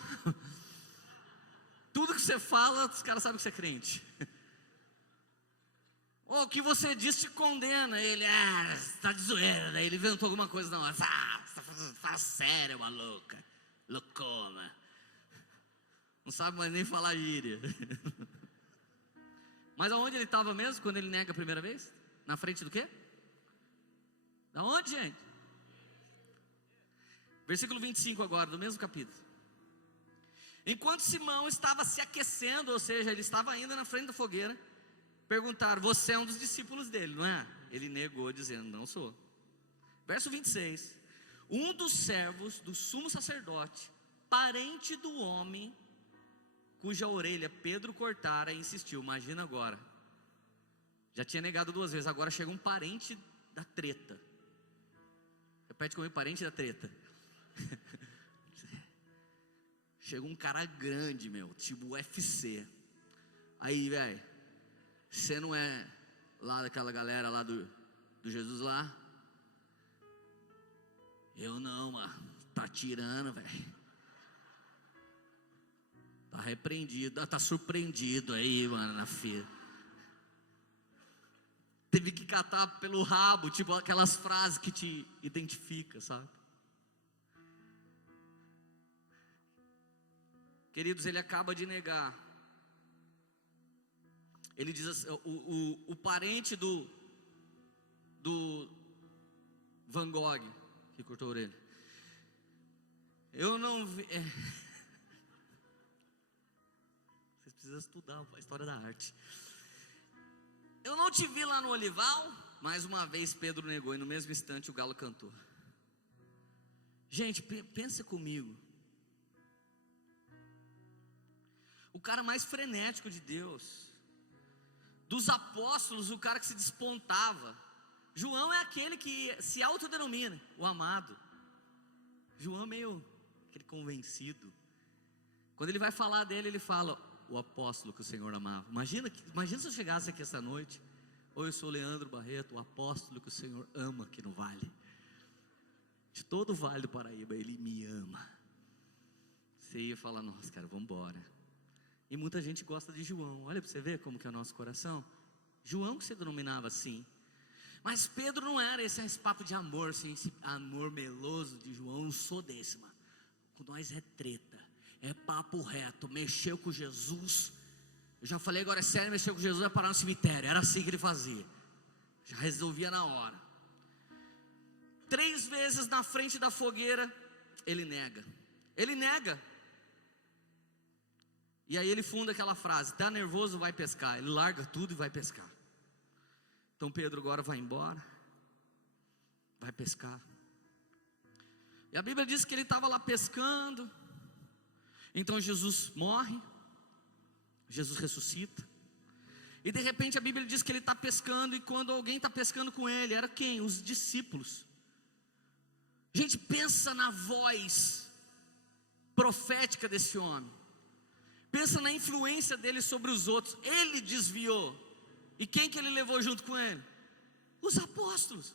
Tudo que você fala, os caras sabem que você é crente. O que você diz te condena. Ele: está de zoeira, né? Ele inventou alguma coisa. Não, fala sério, maluca, loucona. Não sabe mais nem falar gíria. Mas aonde ele estava mesmo quando ele nega a primeira vez? Na frente do quê? Da onde, gente? Versículo 25 agora, do mesmo capítulo. Enquanto Simão estava se aquecendo, ou seja, ele estava ainda na frente da fogueira, perguntaram: você é um dos discípulos dele, não é? Ele negou, dizendo: não sou. Verso 26. Um dos servos do sumo sacerdote, parente do homem cuja orelha Pedro cortara, insistiu. Imagina agora. Já tinha negado 2 vezes, agora chega um parente da treta. Repete comigo: parente da treta. Chega um cara grande, meu, tipo UFC. Aí, velho, você não é lá daquela galera lá do Jesus lá? Eu não, mano. Tá tirando, velho. Tá repreendido, tá surpreendido aí, mano, na fila. Teve que catar pelo rabo, tipo aquelas frases que te identificam, sabe? Queridos, ele acaba de negar. Ele diz assim, o parente do Van Gogh, que cortou a orelha: eu não vi. Vocês precisam estudar a história da arte. Eu não te vi lá no Olival. Mais uma vez Pedro negou, e no mesmo instante o galo cantou. Gente, pensa comigo. O cara mais frenético de Deus, dos apóstolos, o cara que se despontava. João é aquele que se autodenomina o amado. João é meio aquele convencido. Quando ele vai falar dele, ele fala: o apóstolo que o Senhor amava. Imagina se eu chegasse aqui essa noite: oi, eu sou Leandro Barreto, o apóstolo que o Senhor ama aqui no Vale. De todo o Vale do Paraíba, Ele me ama. Você ia falar: nossa, cara, vamos embora. E muita gente gosta de João. Olha para você ver como que é o nosso coração. João que se denominava assim. Mas Pedro não era esse papo de amor, assim, esse amor meloso de João. Eu não sou desse, mano. Com nós é treta, é papo reto. Mexeu com Jesus, eu já falei, agora é sério, mexeu com Jesus, vai parar no cemitério. Era assim que ele fazia. Já resolvia na hora. 3 vezes na frente da fogueira, ele nega. Ele nega. E aí ele funda aquela frase: tá nervoso, vai pescar. Ele larga tudo e vai pescar. Então Pedro agora vai embora, vai pescar. E a Bíblia diz que ele estava lá pescando. Então Jesus morre, Jesus ressuscita. E de repente a Bíblia diz que ele está pescando. E quando alguém está pescando com ele, era quem? Os discípulos. Gente, pensa na voz profética desse homem. Pensa na influência dele sobre os outros. Ele desviou. E quem que ele levou junto com ele? Os apóstolos.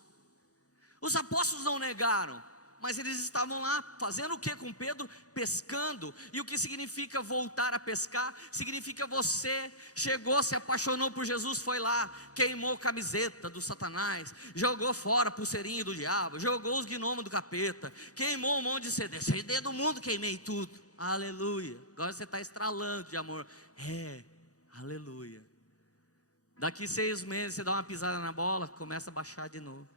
Os apóstolos não negaram, mas eles estavam lá fazendo o que com Pedro? Pescando. E o que significa voltar a pescar? Significa você chegou, se apaixonou por Jesus, foi lá, queimou camiseta do Satanás, jogou fora a pulseirinha do diabo, jogou os gnomos do capeta, queimou um monte de CD do mundo, queimei tudo. Aleluia. Agora você está estralando de amor. Aleluia. Daqui 6 meses você dá uma pisada na bola, começa a baixar de novo.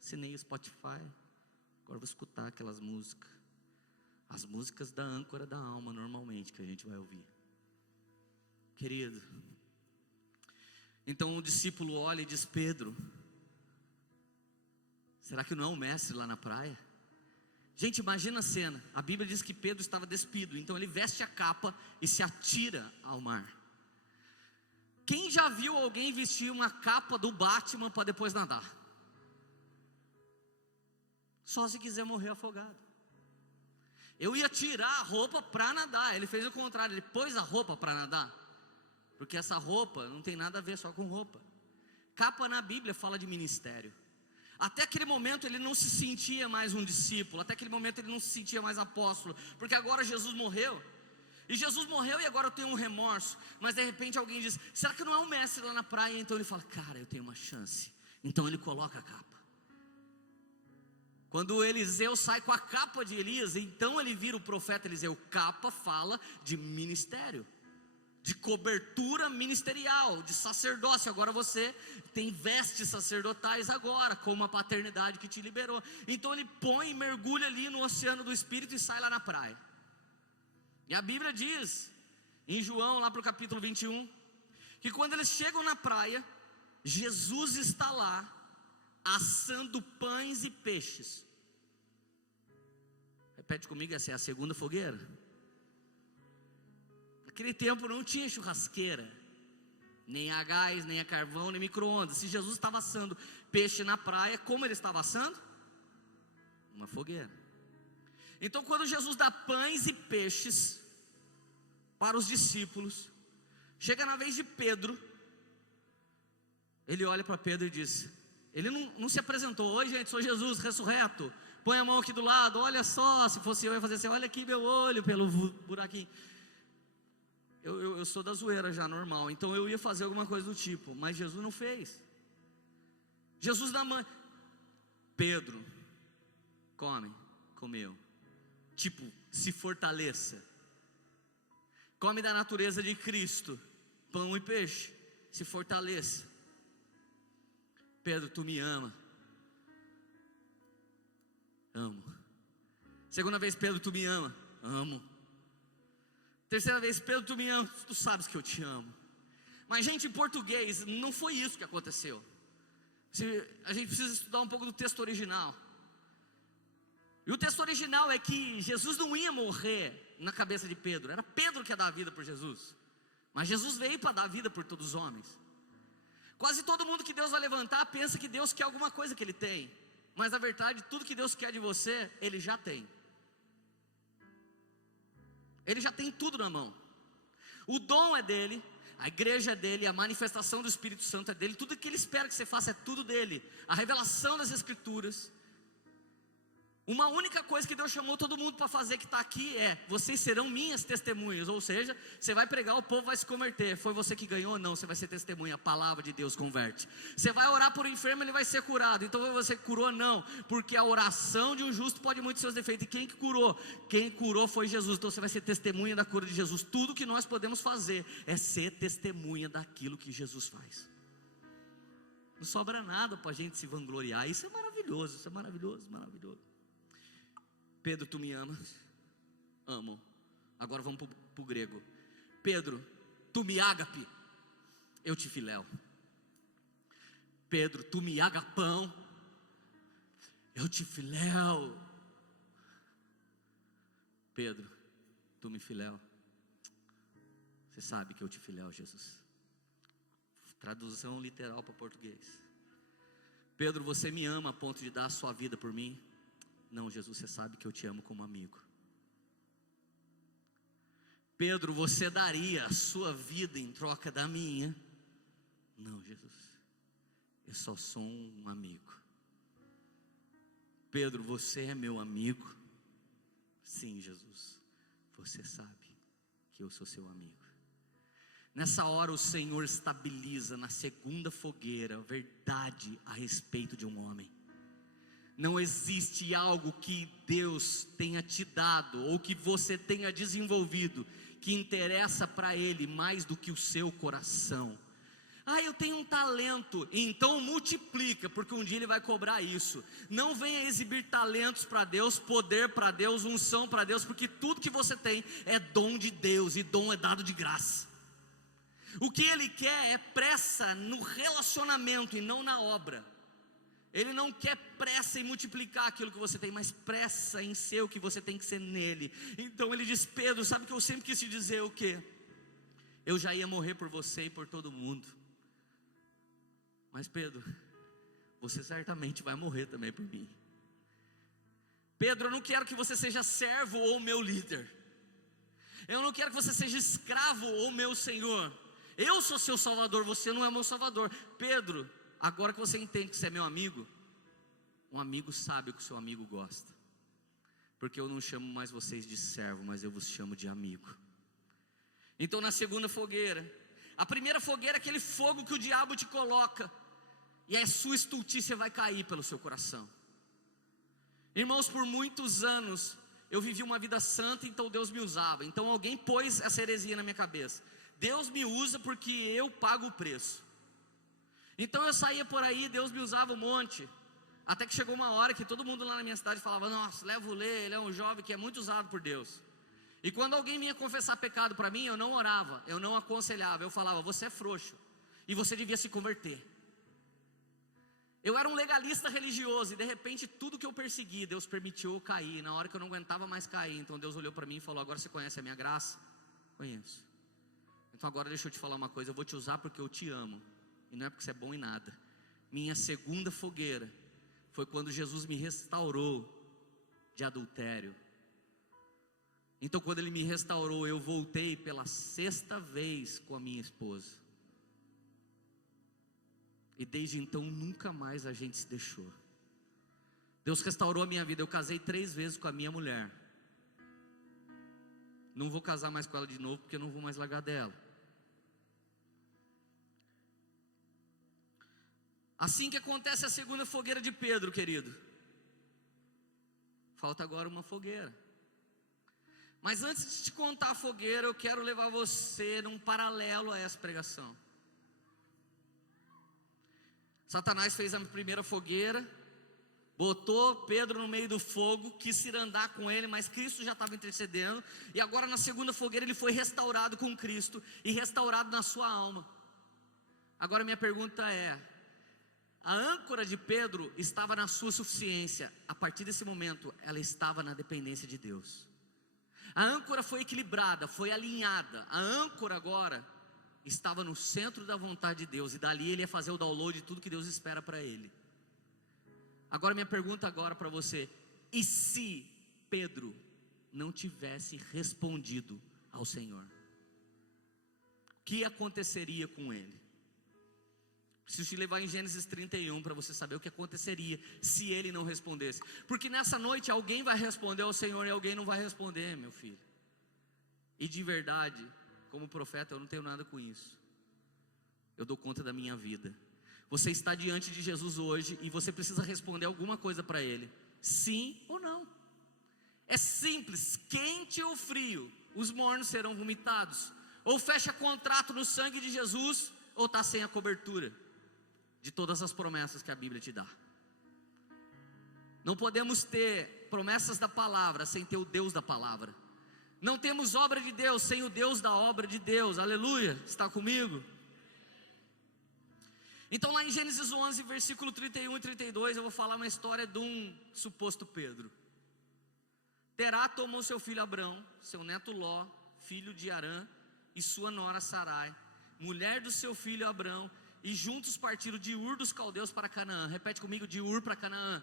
Assinei o Spotify. Agora vou escutar aquelas músicas. As músicas da âncora da alma, normalmente, que a gente vai ouvir. Querido. Então o discípulo olha e diz: Pedro, Será que não é o mestre lá na praia? Gente, imagina a cena. A Bíblia diz que Pedro estava despido, então ele veste a capa e se atira ao mar. Quem já viu alguém vestir uma capa do Batman para depois nadar? Só se quiser morrer afogado. Eu ia tirar a roupa para nadar. Ele fez o contrário, ele pôs a roupa para nadar. Porque essa roupa não tem nada a ver só com roupa. Capa na Bíblia fala de ministério. Até aquele momento ele não se sentia mais um discípulo. Até aquele momento ele não se sentia mais apóstolo. Porque agora Jesus morreu. E Jesus morreu e agora eu tenho um remorso. Mas de repente alguém diz: será que não é um mestre lá na praia? Então ele fala: cara, eu tenho uma chance. Então ele coloca a capa. Quando Eliseu sai com a capa de Elias, então ele vira o profeta Eliseu. Capa fala de ministério, de cobertura ministerial, de sacerdócio. Agora você tem vestes sacerdotais agora, como a paternidade que te liberou. Então ele põe e mergulha ali no oceano do Espírito e sai lá na praia. E a Bíblia diz, em João, lá para o capítulo 21, que quando eles chegam na praia, Jesus está lá, assando pães e peixes. Repete comigo, essa é a segunda fogueira. Naquele tempo não tinha churrasqueira, nem a gás, nem a carvão, nem micro-ondas. Se Jesus estava assando peixe na praia, como ele estava assando? Uma fogueira. Então quando Jesus dá pães e peixes para os discípulos, chega na vez de Pedro, ele olha para Pedro e diz, ele não se apresentou: oi gente, sou Jesus ressurreto, põe a mão aqui do lado, olha só, se fosse eu ia fazer assim, olha aqui meu olho pelo buraquinho. Eu sou da zoeira já, normal, então eu ia fazer alguma coisa do tipo, mas Jesus não fez. Jesus dá mãe, Pedro, comeu, tipo, se fortaleça, come da natureza de Cristo, pão e peixe, se fortaleça. Pedro, tu me ama. Amo. Segunda vez, Pedro, tu me ama. Amo. Terceira vez, Pedro, tu me ama. Tu sabes que eu te amo. Mas gente, em português não foi isso que aconteceu. A gente precisa estudar um pouco do texto original. E o texto original é que Jesus não ia morrer na cabeça de Pedro. Era Pedro que ia dar a vida por Jesus. Mas Jesus veio para dar a vida por todos os homens. Quase todo mundo que Deus vai levantar pensa que Deus quer alguma coisa que Ele tem. Mas na verdade, tudo que Deus quer de você, Ele já tem. Ele já tem tudo na mão. O dom é dele, a igreja é dele, a manifestação do Espírito Santo é dele. Tudo que Ele espera que você faça é tudo dele. A revelação das Escrituras. Uma única coisa que Deus chamou todo mundo para fazer que está aqui é: vocês serão minhas testemunhas. Ou seja, você vai pregar, o povo vai se converter. Foi você que ganhou ou não? Você vai ser testemunha. A palavra de Deus converte. Você vai orar por um enfermo, ele vai ser curado. Então foi você que curou? Não, porque a oração de um justo pode muito seus defeitos. E quem que curou? Quem curou foi Jesus. Então você vai ser testemunha da cura de Jesus. Tudo que nós podemos fazer é ser testemunha daquilo que Jesus faz. Não sobra nada para a gente se vangloriar. Isso é maravilhoso, isso é maravilhoso, maravilhoso. Pedro, tu me amas? Amo. Agora vamos para o grego. Pedro, tu me ágape? Eu te filéu. Pedro, tu me agapão? Eu te filéu. Pedro, tu me filéu? Você sabe que eu te filéu, Jesus. Tradução literal para português. Pedro, você me ama a ponto de dar a sua vida por mim? Não, Jesus, você sabe que eu te amo como amigo. Pedro, você daria a sua vida em troca da minha? Não, Jesus, eu só sou um amigo. Pedro, você é meu amigo? Sim, Jesus, você sabe que eu sou seu amigo. Nessa hora o Senhor estabiliza na segunda fogueira a verdade a respeito de um homem. Não existe algo que Deus tenha te dado ou que você tenha desenvolvido que interessa para Ele mais do que o seu coração. Ah, eu tenho um talento, então multiplica, porque um dia Ele vai cobrar isso. Não venha exibir talentos para Deus, poder para Deus, unção para Deus, porque tudo que você tem é dom de Deus, e dom é dado de graça. O que Ele quer é pressa no relacionamento e não na obra. Ele não quer pressa em multiplicar aquilo que você tem, mas pressa em ser o que você tem que ser nele. Então ele diz: Pedro, sabe que eu sempre quis te dizer o quê? Eu já ia morrer por você e por todo mundo. Mas Pedro, você certamente vai morrer também por mim. Pedro, eu não quero que você seja servo ou meu líder. Eu não quero que você seja escravo ou meu senhor. Eu sou seu salvador, você não é meu salvador. Pedro, agora que você entende que você é meu amigo, um amigo sabe o que o seu amigo gosta. Porque eu não chamo mais vocês de servo, mas eu vos chamo de amigo. Então na segunda fogueira, a primeira fogueira é aquele fogo que o diabo te coloca, e a sua estultícia vai cair pelo seu coração. Irmãos, por muitos anos eu vivi uma vida santa, então Deus me usava. Então alguém pôs essa heresia na minha cabeça: Deus me usa porque eu pago o preço. Então eu saía por aí, Deus me usava um monte. Até que chegou uma hora que todo mundo lá na minha cidade falava: nossa, leva o Lê, ele é um jovem que é muito usado por Deus. E quando alguém vinha confessar pecado para mim, eu não orava, eu não aconselhava, eu falava: você é frouxo e você devia se converter. Eu era um legalista religioso, e de repente tudo que eu persegui, Deus permitiu eu cair, na hora que eu não aguentava mais cair. Então Deus olhou para mim e falou: agora você conhece a minha graça? Conheço. Então agora deixa eu te falar uma coisa, eu vou te usar porque eu te amo, e não é porque você é bom em nada. Minha segunda fogueira foi quando Jesus me restaurou de adultério. Então quando Ele me restaurou, eu voltei pela 6ª vez com a minha esposa. E desde então nunca mais a gente se deixou. Deus restaurou a minha vida. Eu casei 3 vezes com a minha mulher. Não vou casar mais com ela de novo, porque eu não vou mais largar dela. Assim que acontece a segunda fogueira de Pedro, querido. Falta agora uma fogueira. Mas antes de te contar a fogueira, eu quero levar você num paralelo a essa pregação. Satanás fez a primeira fogueira, botou Pedro no meio do fogo, quis ir andar com ele, mas Cristo já estava intercedendo. E agora na segunda fogueira ele foi restaurado com Cristo e restaurado na sua alma. Agora minha pergunta é: a âncora de Pedro estava na sua suficiência. A partir desse momento ela estava na dependência de Deus. A âncora foi equilibrada, foi alinhada. A âncora agora estava no centro da vontade de Deus, e dali ele ia fazer o download de tudo que Deus espera para ele. Agora minha pergunta agora para você: e se Pedro não tivesse respondido ao Senhor? O que aconteceria com ele? Preciso te levar em Gênesis 31 para você saber o que aconteceria se ele não respondesse. Porque nessa noite alguém vai responder ao Senhor e alguém não vai responder, meu filho. E de verdade, como profeta, eu não tenho nada com isso. Eu dou conta da minha vida. Você está diante de Jesus hoje e você precisa responder alguma coisa para Ele: sim ou não. É simples, quente ou frio, os mornos serão vomitados. Ou fecha contrato no sangue de Jesus, ou está sem a cobertura de todas as promessas que a Bíblia te dá. Não podemos ter promessas da palavra sem ter o Deus da palavra. Não temos obra de Deus sem o Deus da obra de Deus. Aleluia, está comigo? Então lá em Gênesis 11, versículo 31 e 32, eu vou falar uma história de um suposto Pedro. Terá tomou seu filho Abrão, seu neto Ló, filho de Arã, e sua nora Sarai, mulher do seu filho Abrão, e juntos partiram de Ur dos caldeus para Canaã. Repete comigo: de Ur para Canaã.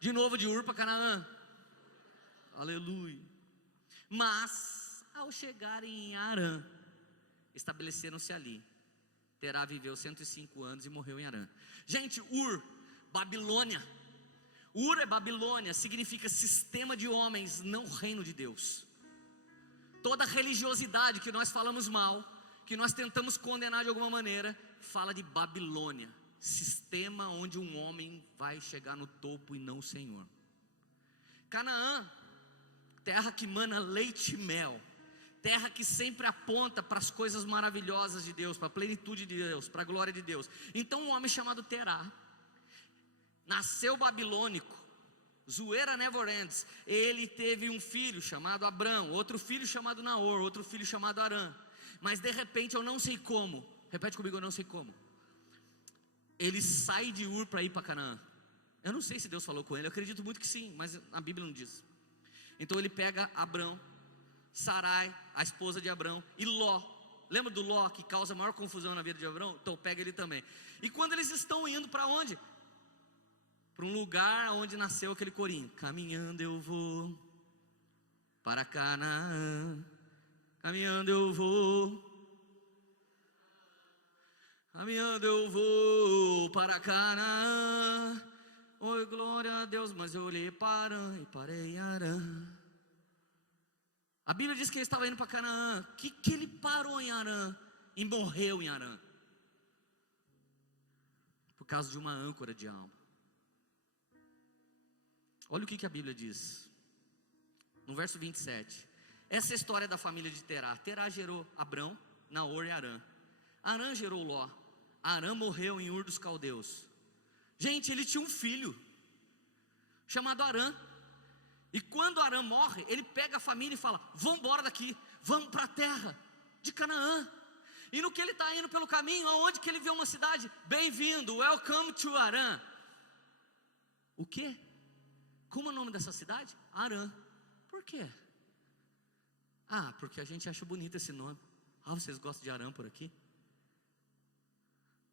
De novo, de Ur para Canaã. Aleluia. Mas ao chegarem em Arã, estabeleceram-se ali. Terá viveu 105 anos e morreu em Arã. Gente, Ur, Babilônia. Ur é Babilônia, significa sistema de homens, não reino de Deus. Toda religiosidade que nós falamos mal, que nós tentamos condenar de alguma maneira, fala de Babilônia, sistema onde um homem vai chegar no topo e não o Senhor. Canaã, terra que mana leite e mel, terra que sempre aponta para as coisas maravilhosas de Deus, para a plenitude de Deus, para a glória de Deus. Então um homem chamado Terá, nasceu babilônico, zoeira never ends. Ele teve um filho chamado Abrão, outro filho chamado Naor, outro filho chamado Arã. Mas de repente, eu não sei como, repete comigo: eu não sei como, ele sai de Ur para ir para Canaã. Eu não sei se Deus falou com ele, eu acredito muito que sim, mas a Bíblia não diz. Então ele pega Abrão, Sarai, a esposa de Abrão, e Ló. Lembra do Ló que causa maior confusão na vida de Abrão? Então pega ele também. E quando eles estão indo para onde? Para um lugar onde nasceu aquele corinho. Caminhando eu vou para Canaã, caminhando eu vou, caminhando eu vou para Canaã. Oi, glória a Deus, mas eu olhei para Arã e parei em Arã. A Bíblia diz que ele estava indo para Canaã. Que ele parou em Arã e morreu em Arã? Por causa de uma âncora de alma. Olha o que a Bíblia diz no verso 27. Essa é a história da família de Terá. Terá gerou Abrão, Naor e Arã. Arã gerou Ló. Arã morreu em Ur dos Caldeus. Gente, ele tinha um filho chamado Arã. E quando Arã morre, ele pega a família e fala: vamos embora daqui, vamos para a terra de Canaã. E no que ele está indo pelo caminho, aonde que ele vê uma cidade? Bem-vindo, welcome to Arã. O quê? Como é o nome dessa cidade? Arã. Por quê? Ah, porque a gente acha bonito esse nome. Ah, vocês gostam de Arã por aqui?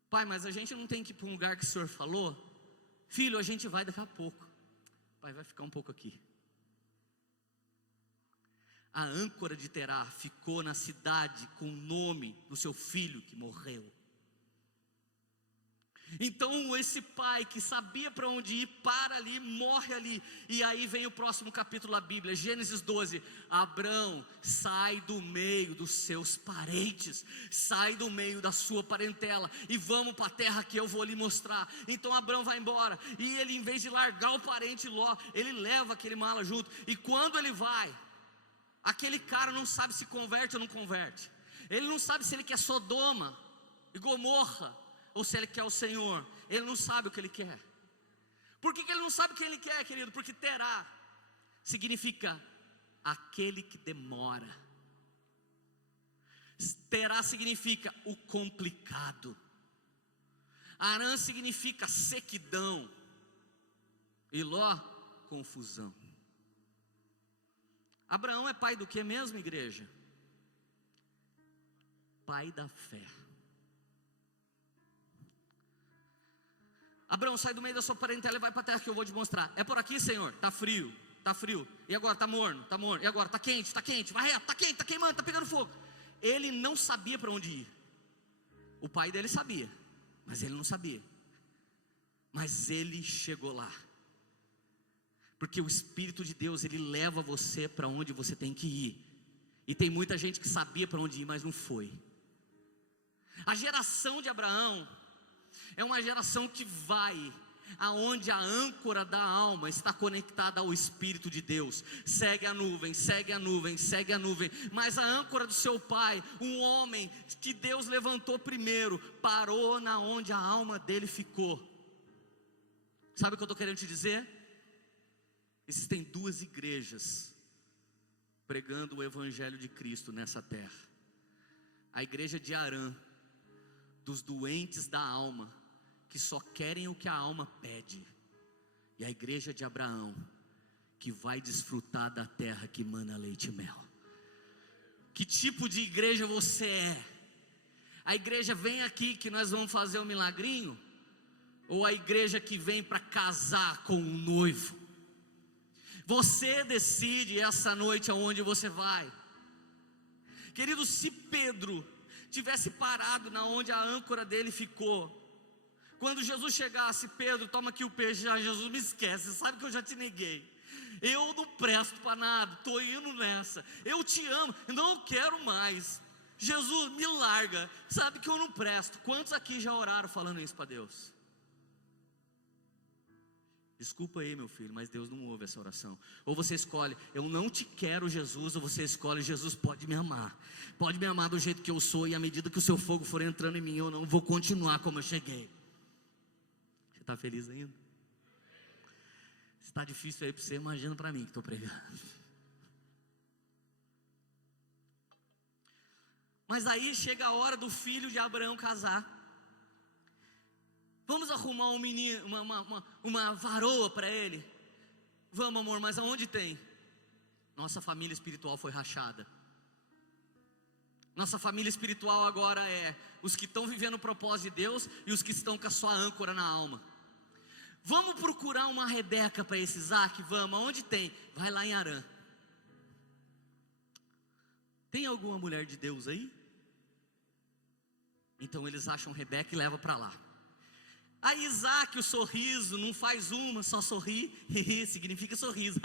Pai, mas a gente não tem que ir para um lugar que o Senhor falou? Filho, a gente vai daqui a pouco. Pai, vai ficar um pouco aqui. A âncora de Terá ficou na cidade com o nome do seu filho que morreu. Então esse pai que sabia para onde ir, para ali, morre ali. E aí vem o próximo capítulo da Bíblia, Gênesis 12. Abrão sai do meio dos seus parentes, sai do meio da sua parentela, e vamos para a terra que eu vou lhe mostrar. Então Abrão vai embora, e ele, em vez de largar o parente Ló, ele leva aquele mala junto. E quando ele vai, aquele cara não sabe se converte ou não converte. Ele não sabe se ele quer Sodoma e Gomorra, ou se ele quer o Senhor. Ele não sabe o que ele quer. Por que ele não sabe o que ele quer, querido? Porque Terá significa aquele que demora. Terá significa o complicado. Arã significa sequidão. E Ló, confusão. Abraão é pai do que mesmo, igreja? Pai da fé. Abraão sai do meio da sua parentela e vai para a terra que eu vou te mostrar. É por aqui, Senhor? Está frio, está frio. E agora está morno, está morno. E agora está quente, vai reto, está quente, está queimando, está pegando fogo. Ele não sabia para onde ir. O pai dele sabia, mas ele não sabia. Mas ele chegou lá. Porque o Espírito de Deus, ele leva você para onde você tem que ir. E tem muita gente que sabia para onde ir, mas não foi. A geração de Abraão é uma geração que vai aonde a âncora da alma está conectada ao Espírito de Deus. Segue a nuvem, segue a nuvem, segue a nuvem. Mas a âncora do seu pai, um homem que Deus levantou primeiro, parou na onde a alma dele ficou. Sabe o que eu estou querendo te dizer? Existem duas igrejas pregando o Evangelho de Cristo nessa terra. A igreja de Arã, dos doentes da alma, que só querem o que a alma pede. E a igreja de Abraão, que vai desfrutar da terra que mana leite e mel. Que tipo de igreja você é? A igreja vem aqui que nós vamos fazer um milagrinho? Ou a igreja que vem para casar com o noivo? Você decide essa noite aonde você vai. Querido, se Pedro tivesse parado na onde a âncora dele ficou, quando Jesus chegasse: Pedro, toma aqui o peixe. Já, Jesus, me esquece, sabe que eu já te neguei, eu não presto para nada, estou indo nessa, eu te amo, não quero mais, Jesus, me larga, sabe que eu não presto. Quantos aqui já oraram falando isso para Deus? Desculpa aí, meu filho, mas Deus não ouve essa oração. Ou você escolhe: eu não te quero, Jesus. Ou você escolhe: Jesus pode me amar, pode me amar do jeito que eu sou, e à medida que o seu fogo for entrando em mim, eu não vou continuar como eu cheguei. Você está feliz ainda? Se está difícil aí para você, imagina para mim que estou pregando. Mas aí chega a hora do filho de Abraão casar. Vamos arrumar um menino, uma varoa para ele. Vamos, amor, mas aonde tem? Nossa família espiritual foi rachada. Nossa família espiritual agora é os que estão vivendo o propósito de Deus e os que estão com a sua âncora na alma. Vamos procurar uma Rebeca para esse Isaac? Vamos, aonde tem? Vai lá em Harã. Tem alguma mulher de Deus aí? Então eles acham Rebeca e levam para lá. Aí Isaac, o sorriso, não faz uma, só sorri, significa sorriso.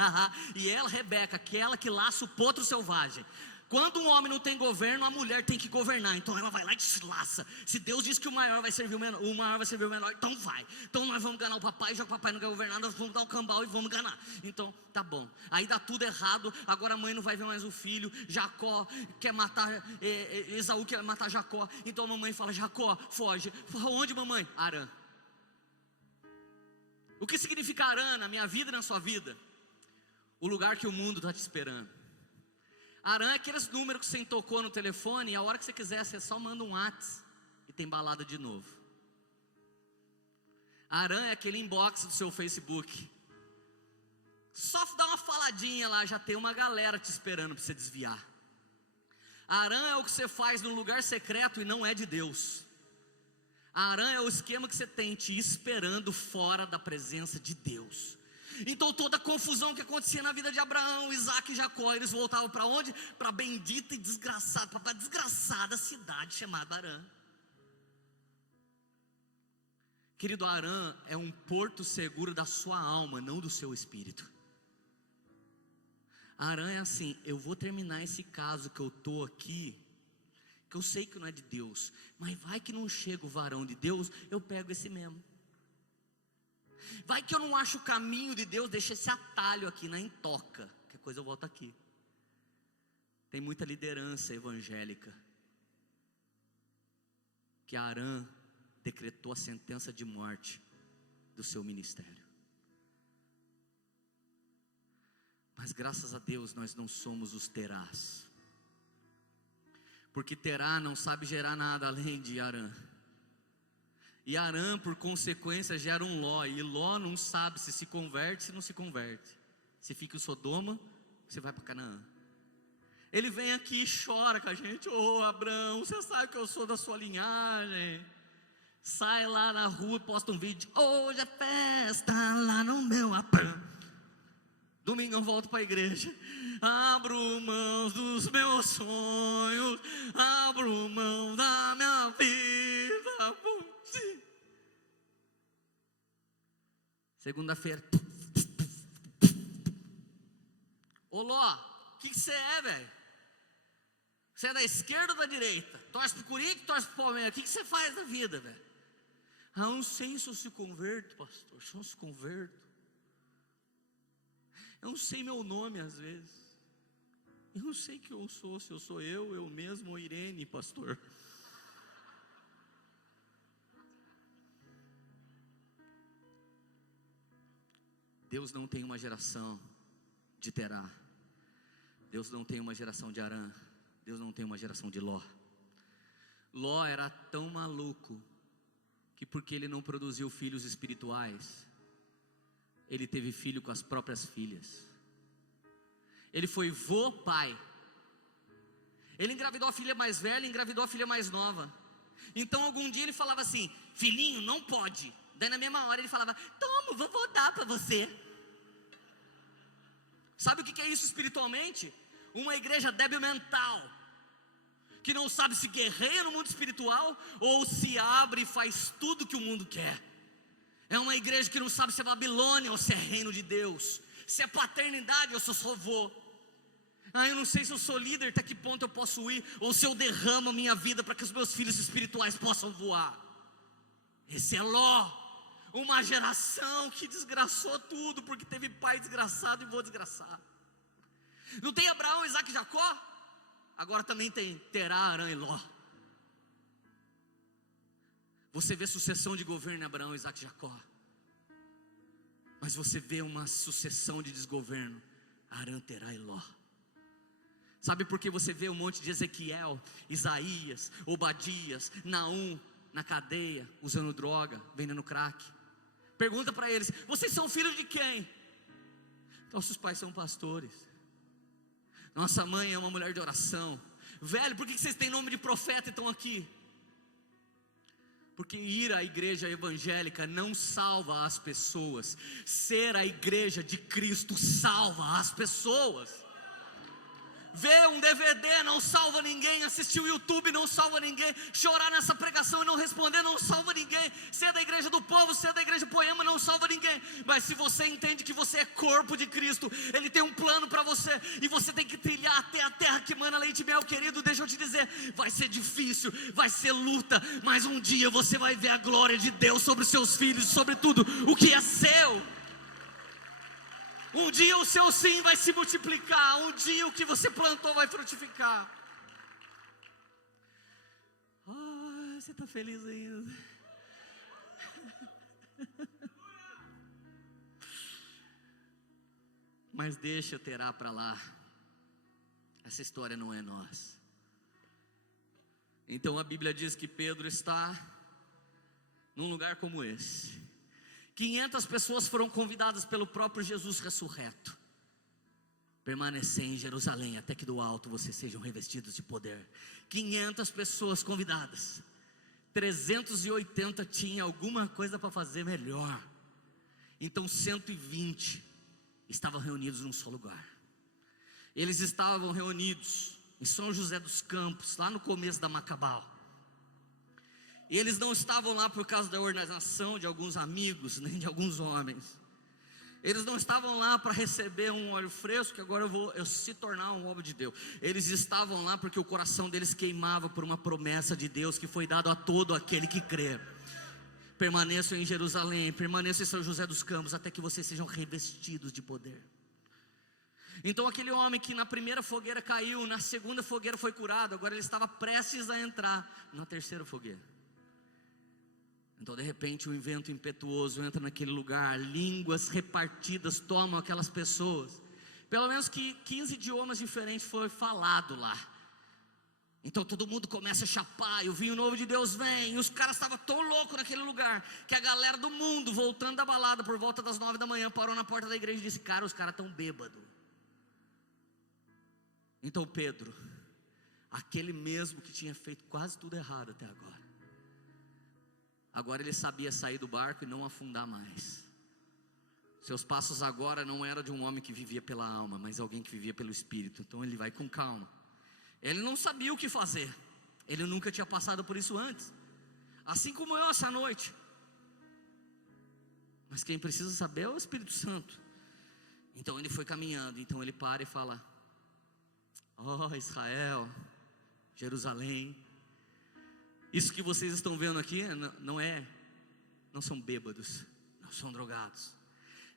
E ela, Rebeca, aquela que laça o potro selvagem. Quando um homem não tem governo, a mulher tem que governar. Então ela vai lá e deslaça. Se Deus diz que o maior vai servir o menor, então vai. Então nós vamos enganar o papai, já que o papai não quer governar, nós vamos dar o cambau e vamos enganar. Então tá bom. Aí dá tudo errado, agora a mãe não vai ver mais o filho. Jacó quer matar, Esaú quer matar Jacó. Então a mamãe fala: Jacó, foge. Onde, mamãe? Harã. O que significa Harã na minha vida e na sua vida? O lugar que o mundo está te esperando. Harã é aqueles números que você tocou no telefone e a hora que você quiser, você só manda um WhatsApp e tem balada de novo. Harã é aquele inbox do seu Facebook. Só dá uma faladinha lá, já tem uma galera te esperando para você desviar. Harã é o que você faz num lugar secreto e não é de Deus. Harã é o esquema que você tem te esperando fora da presença de Deus. Então toda a confusão que acontecia na vida de Abraão, Isaac e Jacó, eles voltavam para onde? Para a bendita e desgraçada, para a desgraçada cidade chamada Harã. Querido, Harã é um porto seguro da sua alma, não do seu espírito. Harã é assim: eu vou terminar esse caso que eu estou aqui, que eu sei que não é de Deus, mas vai que não chega o varão de Deus, eu pego esse mesmo. Vai que eu não acho o caminho de Deus, deixa esse atalho aqui na intoca, que coisa eu volto aqui. Tem muita liderança evangélica que Harã decretou a sentença de morte do seu ministério. Mas graças a Deus nós não somos os Terás, porque Terá não sabe gerar nada além de Harã. E Harã, por consequência, gera um Ló. E Ló não sabe se converte, se não se converte. Se fica em Sodoma, você vai para Canaã. Ele vem aqui e chora com a gente: ô Abraão, você sabe que eu sou da sua linhagem. Sai lá na rua e posta um vídeo: hoje é festa lá no meu apã. Domingo eu volto para a igreja. Abro mãos dos meus sonhos, abro mão da minha vida. Segunda-feira: ô Ló, o que você é, velho? Você é da esquerda ou da direita? Torce pro Corinthians, torce pro Palmeiras? O que você faz da vida, velho? Não sei se eu se converto, pastor, se eu se converto. Eu não sei meu nome às vezes. Eu não sei quem eu sou, se eu sou eu mesmo ou Irene, pastor. Deus não tem uma geração de Terá. Deus não tem uma geração de Harã. Deus não tem uma geração de Ló. Ló era tão maluco que, porque ele não produziu filhos espirituais, ele teve filho com as próprias filhas. Ele foi pai. Ele engravidou a filha mais velha, engravidou a filha mais nova. Então algum dia ele falava assim: filhinho, não pode. Daí na mesma hora ele falava: toma, vou dar para você. Sabe o que é isso espiritualmente? Uma igreja débil mental, que não sabe se guerreia no mundo espiritual ou se abre e faz tudo que o mundo quer. É uma igreja que não sabe se é Babilônia ou se é reino de Deus, se é paternidade ou se eu só vou. Eu não sei se eu sou líder, até que ponto eu posso ir, ou se eu derramo a minha vida para que os meus filhos espirituais possam voar. Esse é Ló, uma geração que desgraçou tudo, porque teve pai desgraçado e vô desgraçado. Não tem Abraão, Isaac e Jacó? Agora também tem Terá, Harã e Ló. Você vê sucessão de governo em Abraão, Isaac e Jacó, mas você vê uma sucessão de desgoverno, Harã, Terá e Ló. Sabe por que você vê um monte de Ezequiel, Isaías, Obadias, Naum, na cadeia, usando droga, vendendo crack. Pergunta para eles: vocês são filhos de quem? Nossos pais são pastores. Nossa mãe é uma mulher de oração. Velho, por que vocês têm nome de profeta e estão aqui? Porque ir à igreja evangélica não salva as pessoas. Ser a igreja de Cristo salva as pessoas. Ver um DVD não salva ninguém. Assistir o YouTube não salva ninguém. Chorar nessa pregação e não responder não salva ninguém. Ser da igreja do povo, ser da igreja Poema não salva ninguém. Mas se você entende que você é corpo de Cristo, Ele tem um plano para você, e você tem que trilhar até a terra que mana leite e mel. Querido, deixa eu te dizer, vai ser difícil, vai ser luta, mas um dia você vai ver a glória de Deus sobre os seus filhos, sobre tudo o que é seu. Um dia o seu sim vai se multiplicar. Um dia o que você plantou vai frutificar. Você está feliz ainda? Mas deixa eu terá para lá. Essa história não é nossa. Então a Bíblia diz que Pedro está num lugar como esse. 500 pessoas foram convidadas pelo próprio Jesus ressurreto. Permanecer em Jerusalém até que do alto vocês sejam revestidos de poder. 500 pessoas convidadas. 380 tinha alguma coisa para fazer melhor. Então 120 estavam reunidos num só lugar. Eles estavam reunidos em São José dos Campos, lá no começo da Macabal. E eles não estavam lá por causa da ordenação de alguns amigos, nem de alguns homens. Eles não estavam lá para receber um óleo fresco, que agora eu se tornar um homem de Deus. Eles estavam lá porque o coração deles queimava por uma promessa de Deus que foi dada a todo aquele que crê. Permaneçam em Jerusalém, permaneçam em São José dos Campos, até que vocês sejam revestidos de poder. Então aquele homem que na primeira fogueira caiu, na segunda fogueira foi curado, agora ele estava prestes a entrar na terceira fogueira. Então de repente um vento impetuoso entra naquele lugar, línguas repartidas tomam aquelas pessoas. Pelo menos que 15 idiomas diferentes foi falado lá. Então todo mundo começa a chapar, e o vinho novo de Deus vem. E os caras estavam tão loucos naquele lugar, que a galera do mundo, voltando da balada por volta das 9 da manhã, parou na porta da igreja e disse: cara, os caras estão bêbados. Então Pedro, aquele mesmo que tinha feito quase tudo errado até agora ele sabia sair do barco e não afundar mais. Seus passos agora não eram de um homem que vivia pela alma, mas alguém que vivia pelo Espírito. Então ele vai com calma. Ele não sabia o que fazer. Ele nunca tinha passado por isso antes. Assim como eu essa noite. Mas quem precisa saber é o Espírito Santo. Então ele foi caminhando. Então ele para e fala: ó Israel, Jerusalém, isso que vocês estão vendo aqui não são bêbados, não são drogados.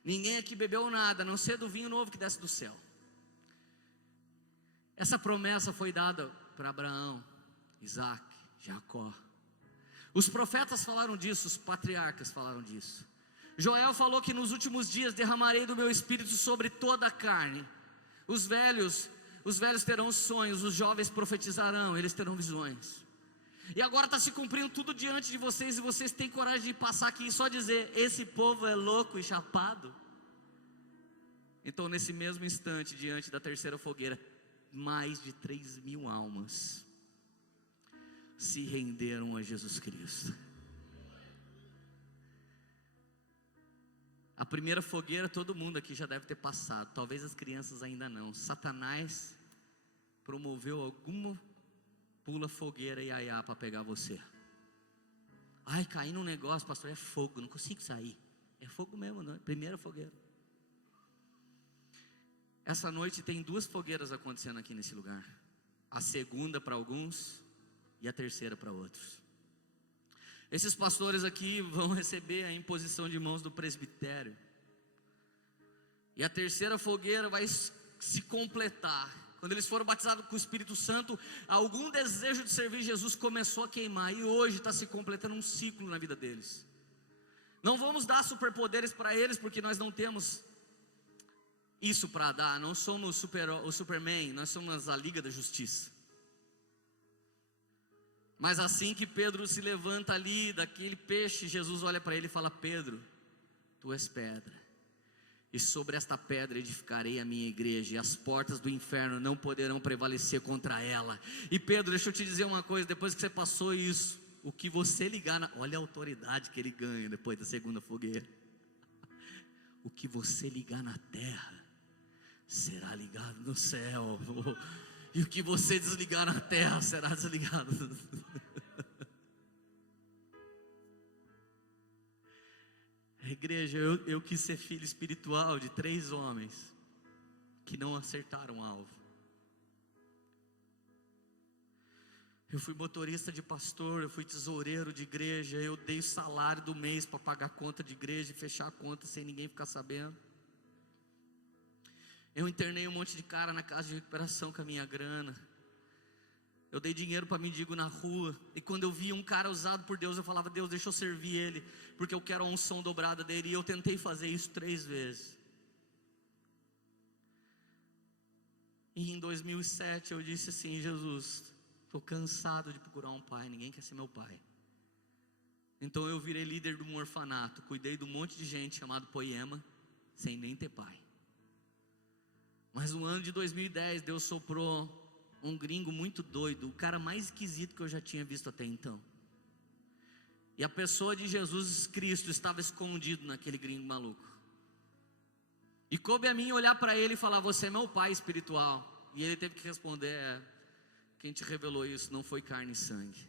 Ninguém aqui bebeu nada, a não ser do vinho novo que desce do céu. Essa promessa foi dada para Abraão, Isaac, Jacó. Os profetas falaram disso, os patriarcas falaram disso. Joel falou que nos últimos dias derramarei do meu espírito sobre toda a carne. Os velhos terão sonhos, os jovens profetizarão, eles terão visões. E agora está se cumprindo tudo diante de vocês, e vocês têm coragem de passar aqui e só dizer: esse povo é louco e chapado. Então nesse mesmo instante, diante da terceira fogueira, mais de 3.000 almas se renderam a Jesus Cristo. A primeira fogueira todo mundo aqui já deve ter passado, talvez as crianças ainda não. Satanás promoveu alguma pula fogueira e aiá para pegar você. Ai, caí num negócio, pastor, é fogo, não consigo sair. É fogo mesmo, não? Primeira fogueira. Essa noite tem 2 fogueiras acontecendo aqui nesse lugar. A segunda para alguns e a terceira para outros. Esses pastores aqui vão receber a imposição de mãos do presbitério. E a terceira fogueira vai se completar. Quando eles foram batizados com o Espírito Santo, algum desejo de servir Jesus começou a queimar. E hoje está se completando um ciclo na vida deles. Não vamos dar superpoderes para eles, porque nós não temos isso para dar. Não somos o Superman, nós somos a Liga da Justiça. Mas assim que Pedro se levanta ali daquele peixe, Jesus olha para ele e fala: Pedro, tu és pedra, e sobre esta pedra edificarei a minha igreja, e as portas do inferno não poderão prevalecer contra ela. E Pedro, deixa eu te dizer uma coisa, depois que você passou isso, o que você ligar olha a autoridade que ele ganha depois da segunda fogueira. O que você ligar na terra será ligado no céu, e o que você desligar na terra será desligado. Igreja, eu quis ser filho espiritual de 3 homens que não acertaram o alvo. Eu fui motorista de pastor, eu fui tesoureiro de igreja, eu dei o salário do mês para pagar a conta de igreja e fechar a conta sem ninguém ficar sabendo. Eu internei um monte de cara na casa de recuperação com a minha grana. Eu dei dinheiro para mendigo na rua. E quando eu via um cara usado por Deus, eu falava: Deus, deixa eu servir ele, porque eu quero a unção dobrada dele. E eu tentei fazer isso 3 vezes. E em 2007 eu disse assim: Jesus, estou cansado de procurar um pai, ninguém quer ser meu pai. Então eu virei líder de um orfanato, cuidei de um monte de gente chamado Poema, sem nem ter pai. Mas no ano de 2010, Deus soprou um gringo muito doido, o cara mais esquisito que eu já tinha visto até então. E a pessoa de Jesus Cristo estava escondido naquele gringo maluco. E coube a mim olhar para ele e falar: você é meu pai espiritual. E ele teve que responder: quem te revelou isso não foi carne e sangue.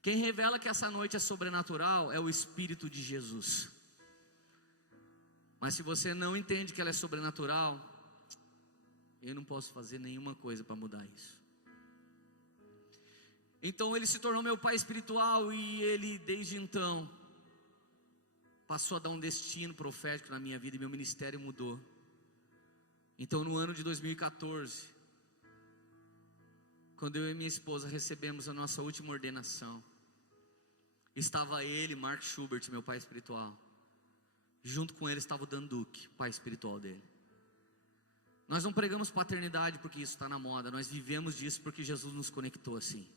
Quem revela que essa noite é sobrenatural é o Espírito de Jesus. Mas se você não entende que ela é sobrenatural, eu não posso fazer nenhuma coisa para mudar isso. Então ele se tornou meu pai espiritual, e ele desde então passou a dar um destino profético na minha vida, e meu ministério mudou. Então no ano de 2014, quando eu e minha esposa recebemos a nossa última ordenação, estava ele, Mark Schubert, meu pai espiritual. Junto com ele estava o Dan Duque, pai espiritual dele. Nós não pregamos paternidade porque isso está na moda, nós vivemos disso porque Jesus nos conectou assim.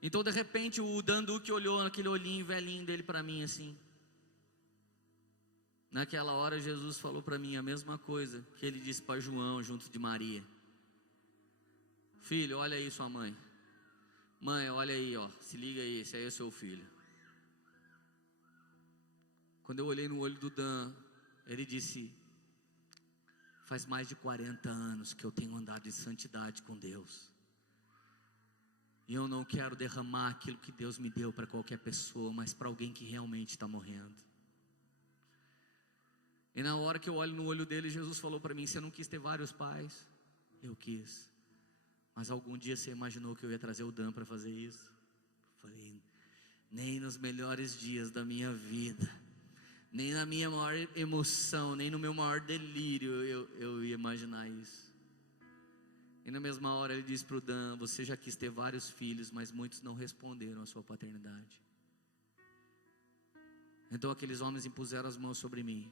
Então de repente o Dan Duque olhou naquele olhinho velhinho dele para mim assim. Naquela hora Jesus falou para mim a mesma coisa que ele disse para João junto de Maria: filho, olha aí sua mãe. Mãe, olha aí, ó, se liga aí, esse aí é o seu filho. Quando eu olhei no olho do Dan, ele disse: faz mais de 40 anos que eu tenho andado em santidade com Deus, e eu não quero derramar aquilo que Deus me deu para qualquer pessoa, mas para alguém que realmente está morrendo. E na hora que eu olho no olho dele, Jesus falou para mim: você não quis ter vários pais? Eu quis. Mas algum dia você imaginou que eu ia trazer o Dan para fazer isso? Eu falei: nem nos melhores dias da minha vida, nem na minha maior emoção, nem no meu maior delírio eu ia imaginar isso. E na mesma hora ele disse para o Dan: você já quis ter vários filhos, mas muitos não responderam à sua paternidade. Então aqueles homens impuseram as mãos sobre mim.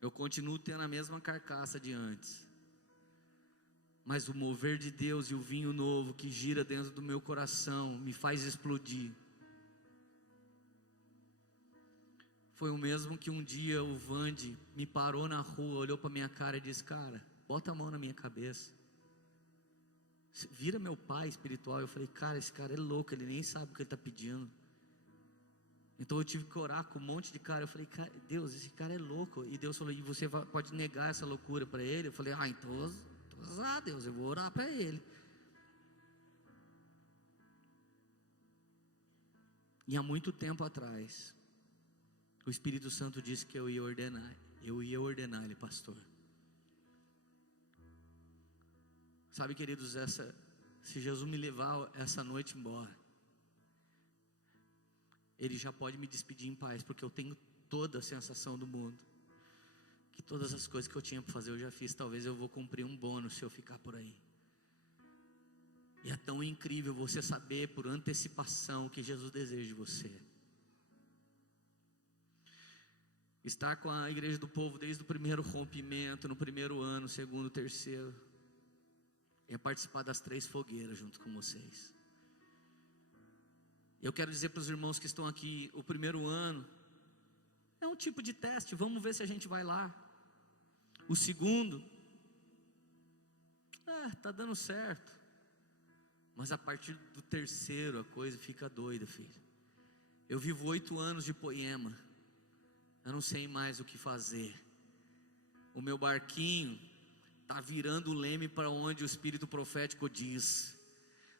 Eu continuo tendo a mesma carcaça de antes, mas o mover de Deus e o vinho novo que gira dentro do meu coração me faz explodir. Foi o mesmo que um dia o Vande me parou na rua, olhou para minha cara e disse: cara, bota a mão na minha cabeça, vira meu pai espiritual. Eu falei: cara, esse cara é louco, ele nem sabe o que ele está pedindo. Então eu tive que orar com um monte de cara. Eu falei: cara, Deus, esse cara é louco. E Deus falou: e você pode negar essa loucura para ele? Eu falei: então Deus, eu vou orar para ele. E há muito tempo atrás, o Espírito Santo disse que eu ia ordenar ele pastor. Sabe, queridos, se Jesus me levar essa noite embora, Ele já pode me despedir em paz, porque eu tenho toda a sensação do mundo que todas as coisas que eu tinha para fazer eu já fiz. Talvez eu vou cumprir um bônus se eu ficar por aí. E é tão incrível você saber por antecipação o que Jesus deseja de você. Estar com a igreja do povo desde o primeiro rompimento, no primeiro ano, segundo, terceiro, é participar das 3 fogueiras junto com vocês. Eu quero dizer para os irmãos que estão aqui, o primeiro ano é um tipo de teste, vamos ver se a gente vai lá. O segundo, está dando certo. Mas a partir do terceiro a coisa fica doida, filho. Eu vivo 8 anos de Poema, eu não sei mais o que fazer. O meu barquinho está virando o leme para onde o Espírito Profético diz.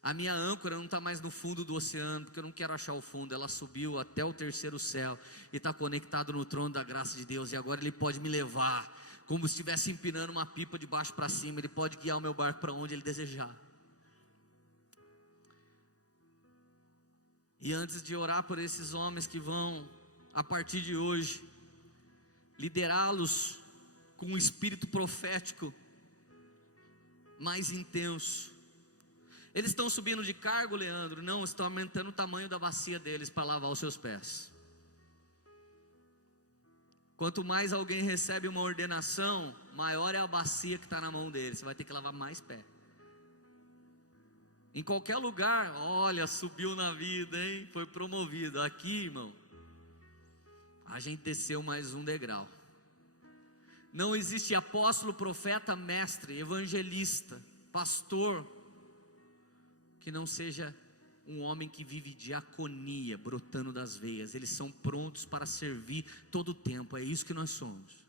A minha âncora não está mais no fundo do oceano, porque eu não quero achar o fundo. Ela subiu até o terceiro céu e está conectado no trono da graça de Deus. E agora Ele pode me levar, como se estivesse empinando uma pipa de baixo para cima. Ele pode guiar o meu barco para onde Ele desejar. E antes de orar por esses homens que vão, a partir de hoje, liderá-los com um espírito profético mais intenso. Eles estão subindo de cargo, Leandro? Não, estão aumentando o tamanho da bacia deles para lavar os seus pés. Quanto mais alguém recebe uma ordenação, maior é a bacia que está na mão dele. Você vai ter que lavar mais pé. Em qualquer lugar, olha, subiu na vida, hein? Foi promovido. Aqui, irmão, a gente desceu mais um degrau. Não existe apóstolo, profeta, mestre, evangelista, pastor, que não seja um homem que vive diaconia, brotando das veias. Eles são prontos para servir todo o tempo. É isso que nós somos.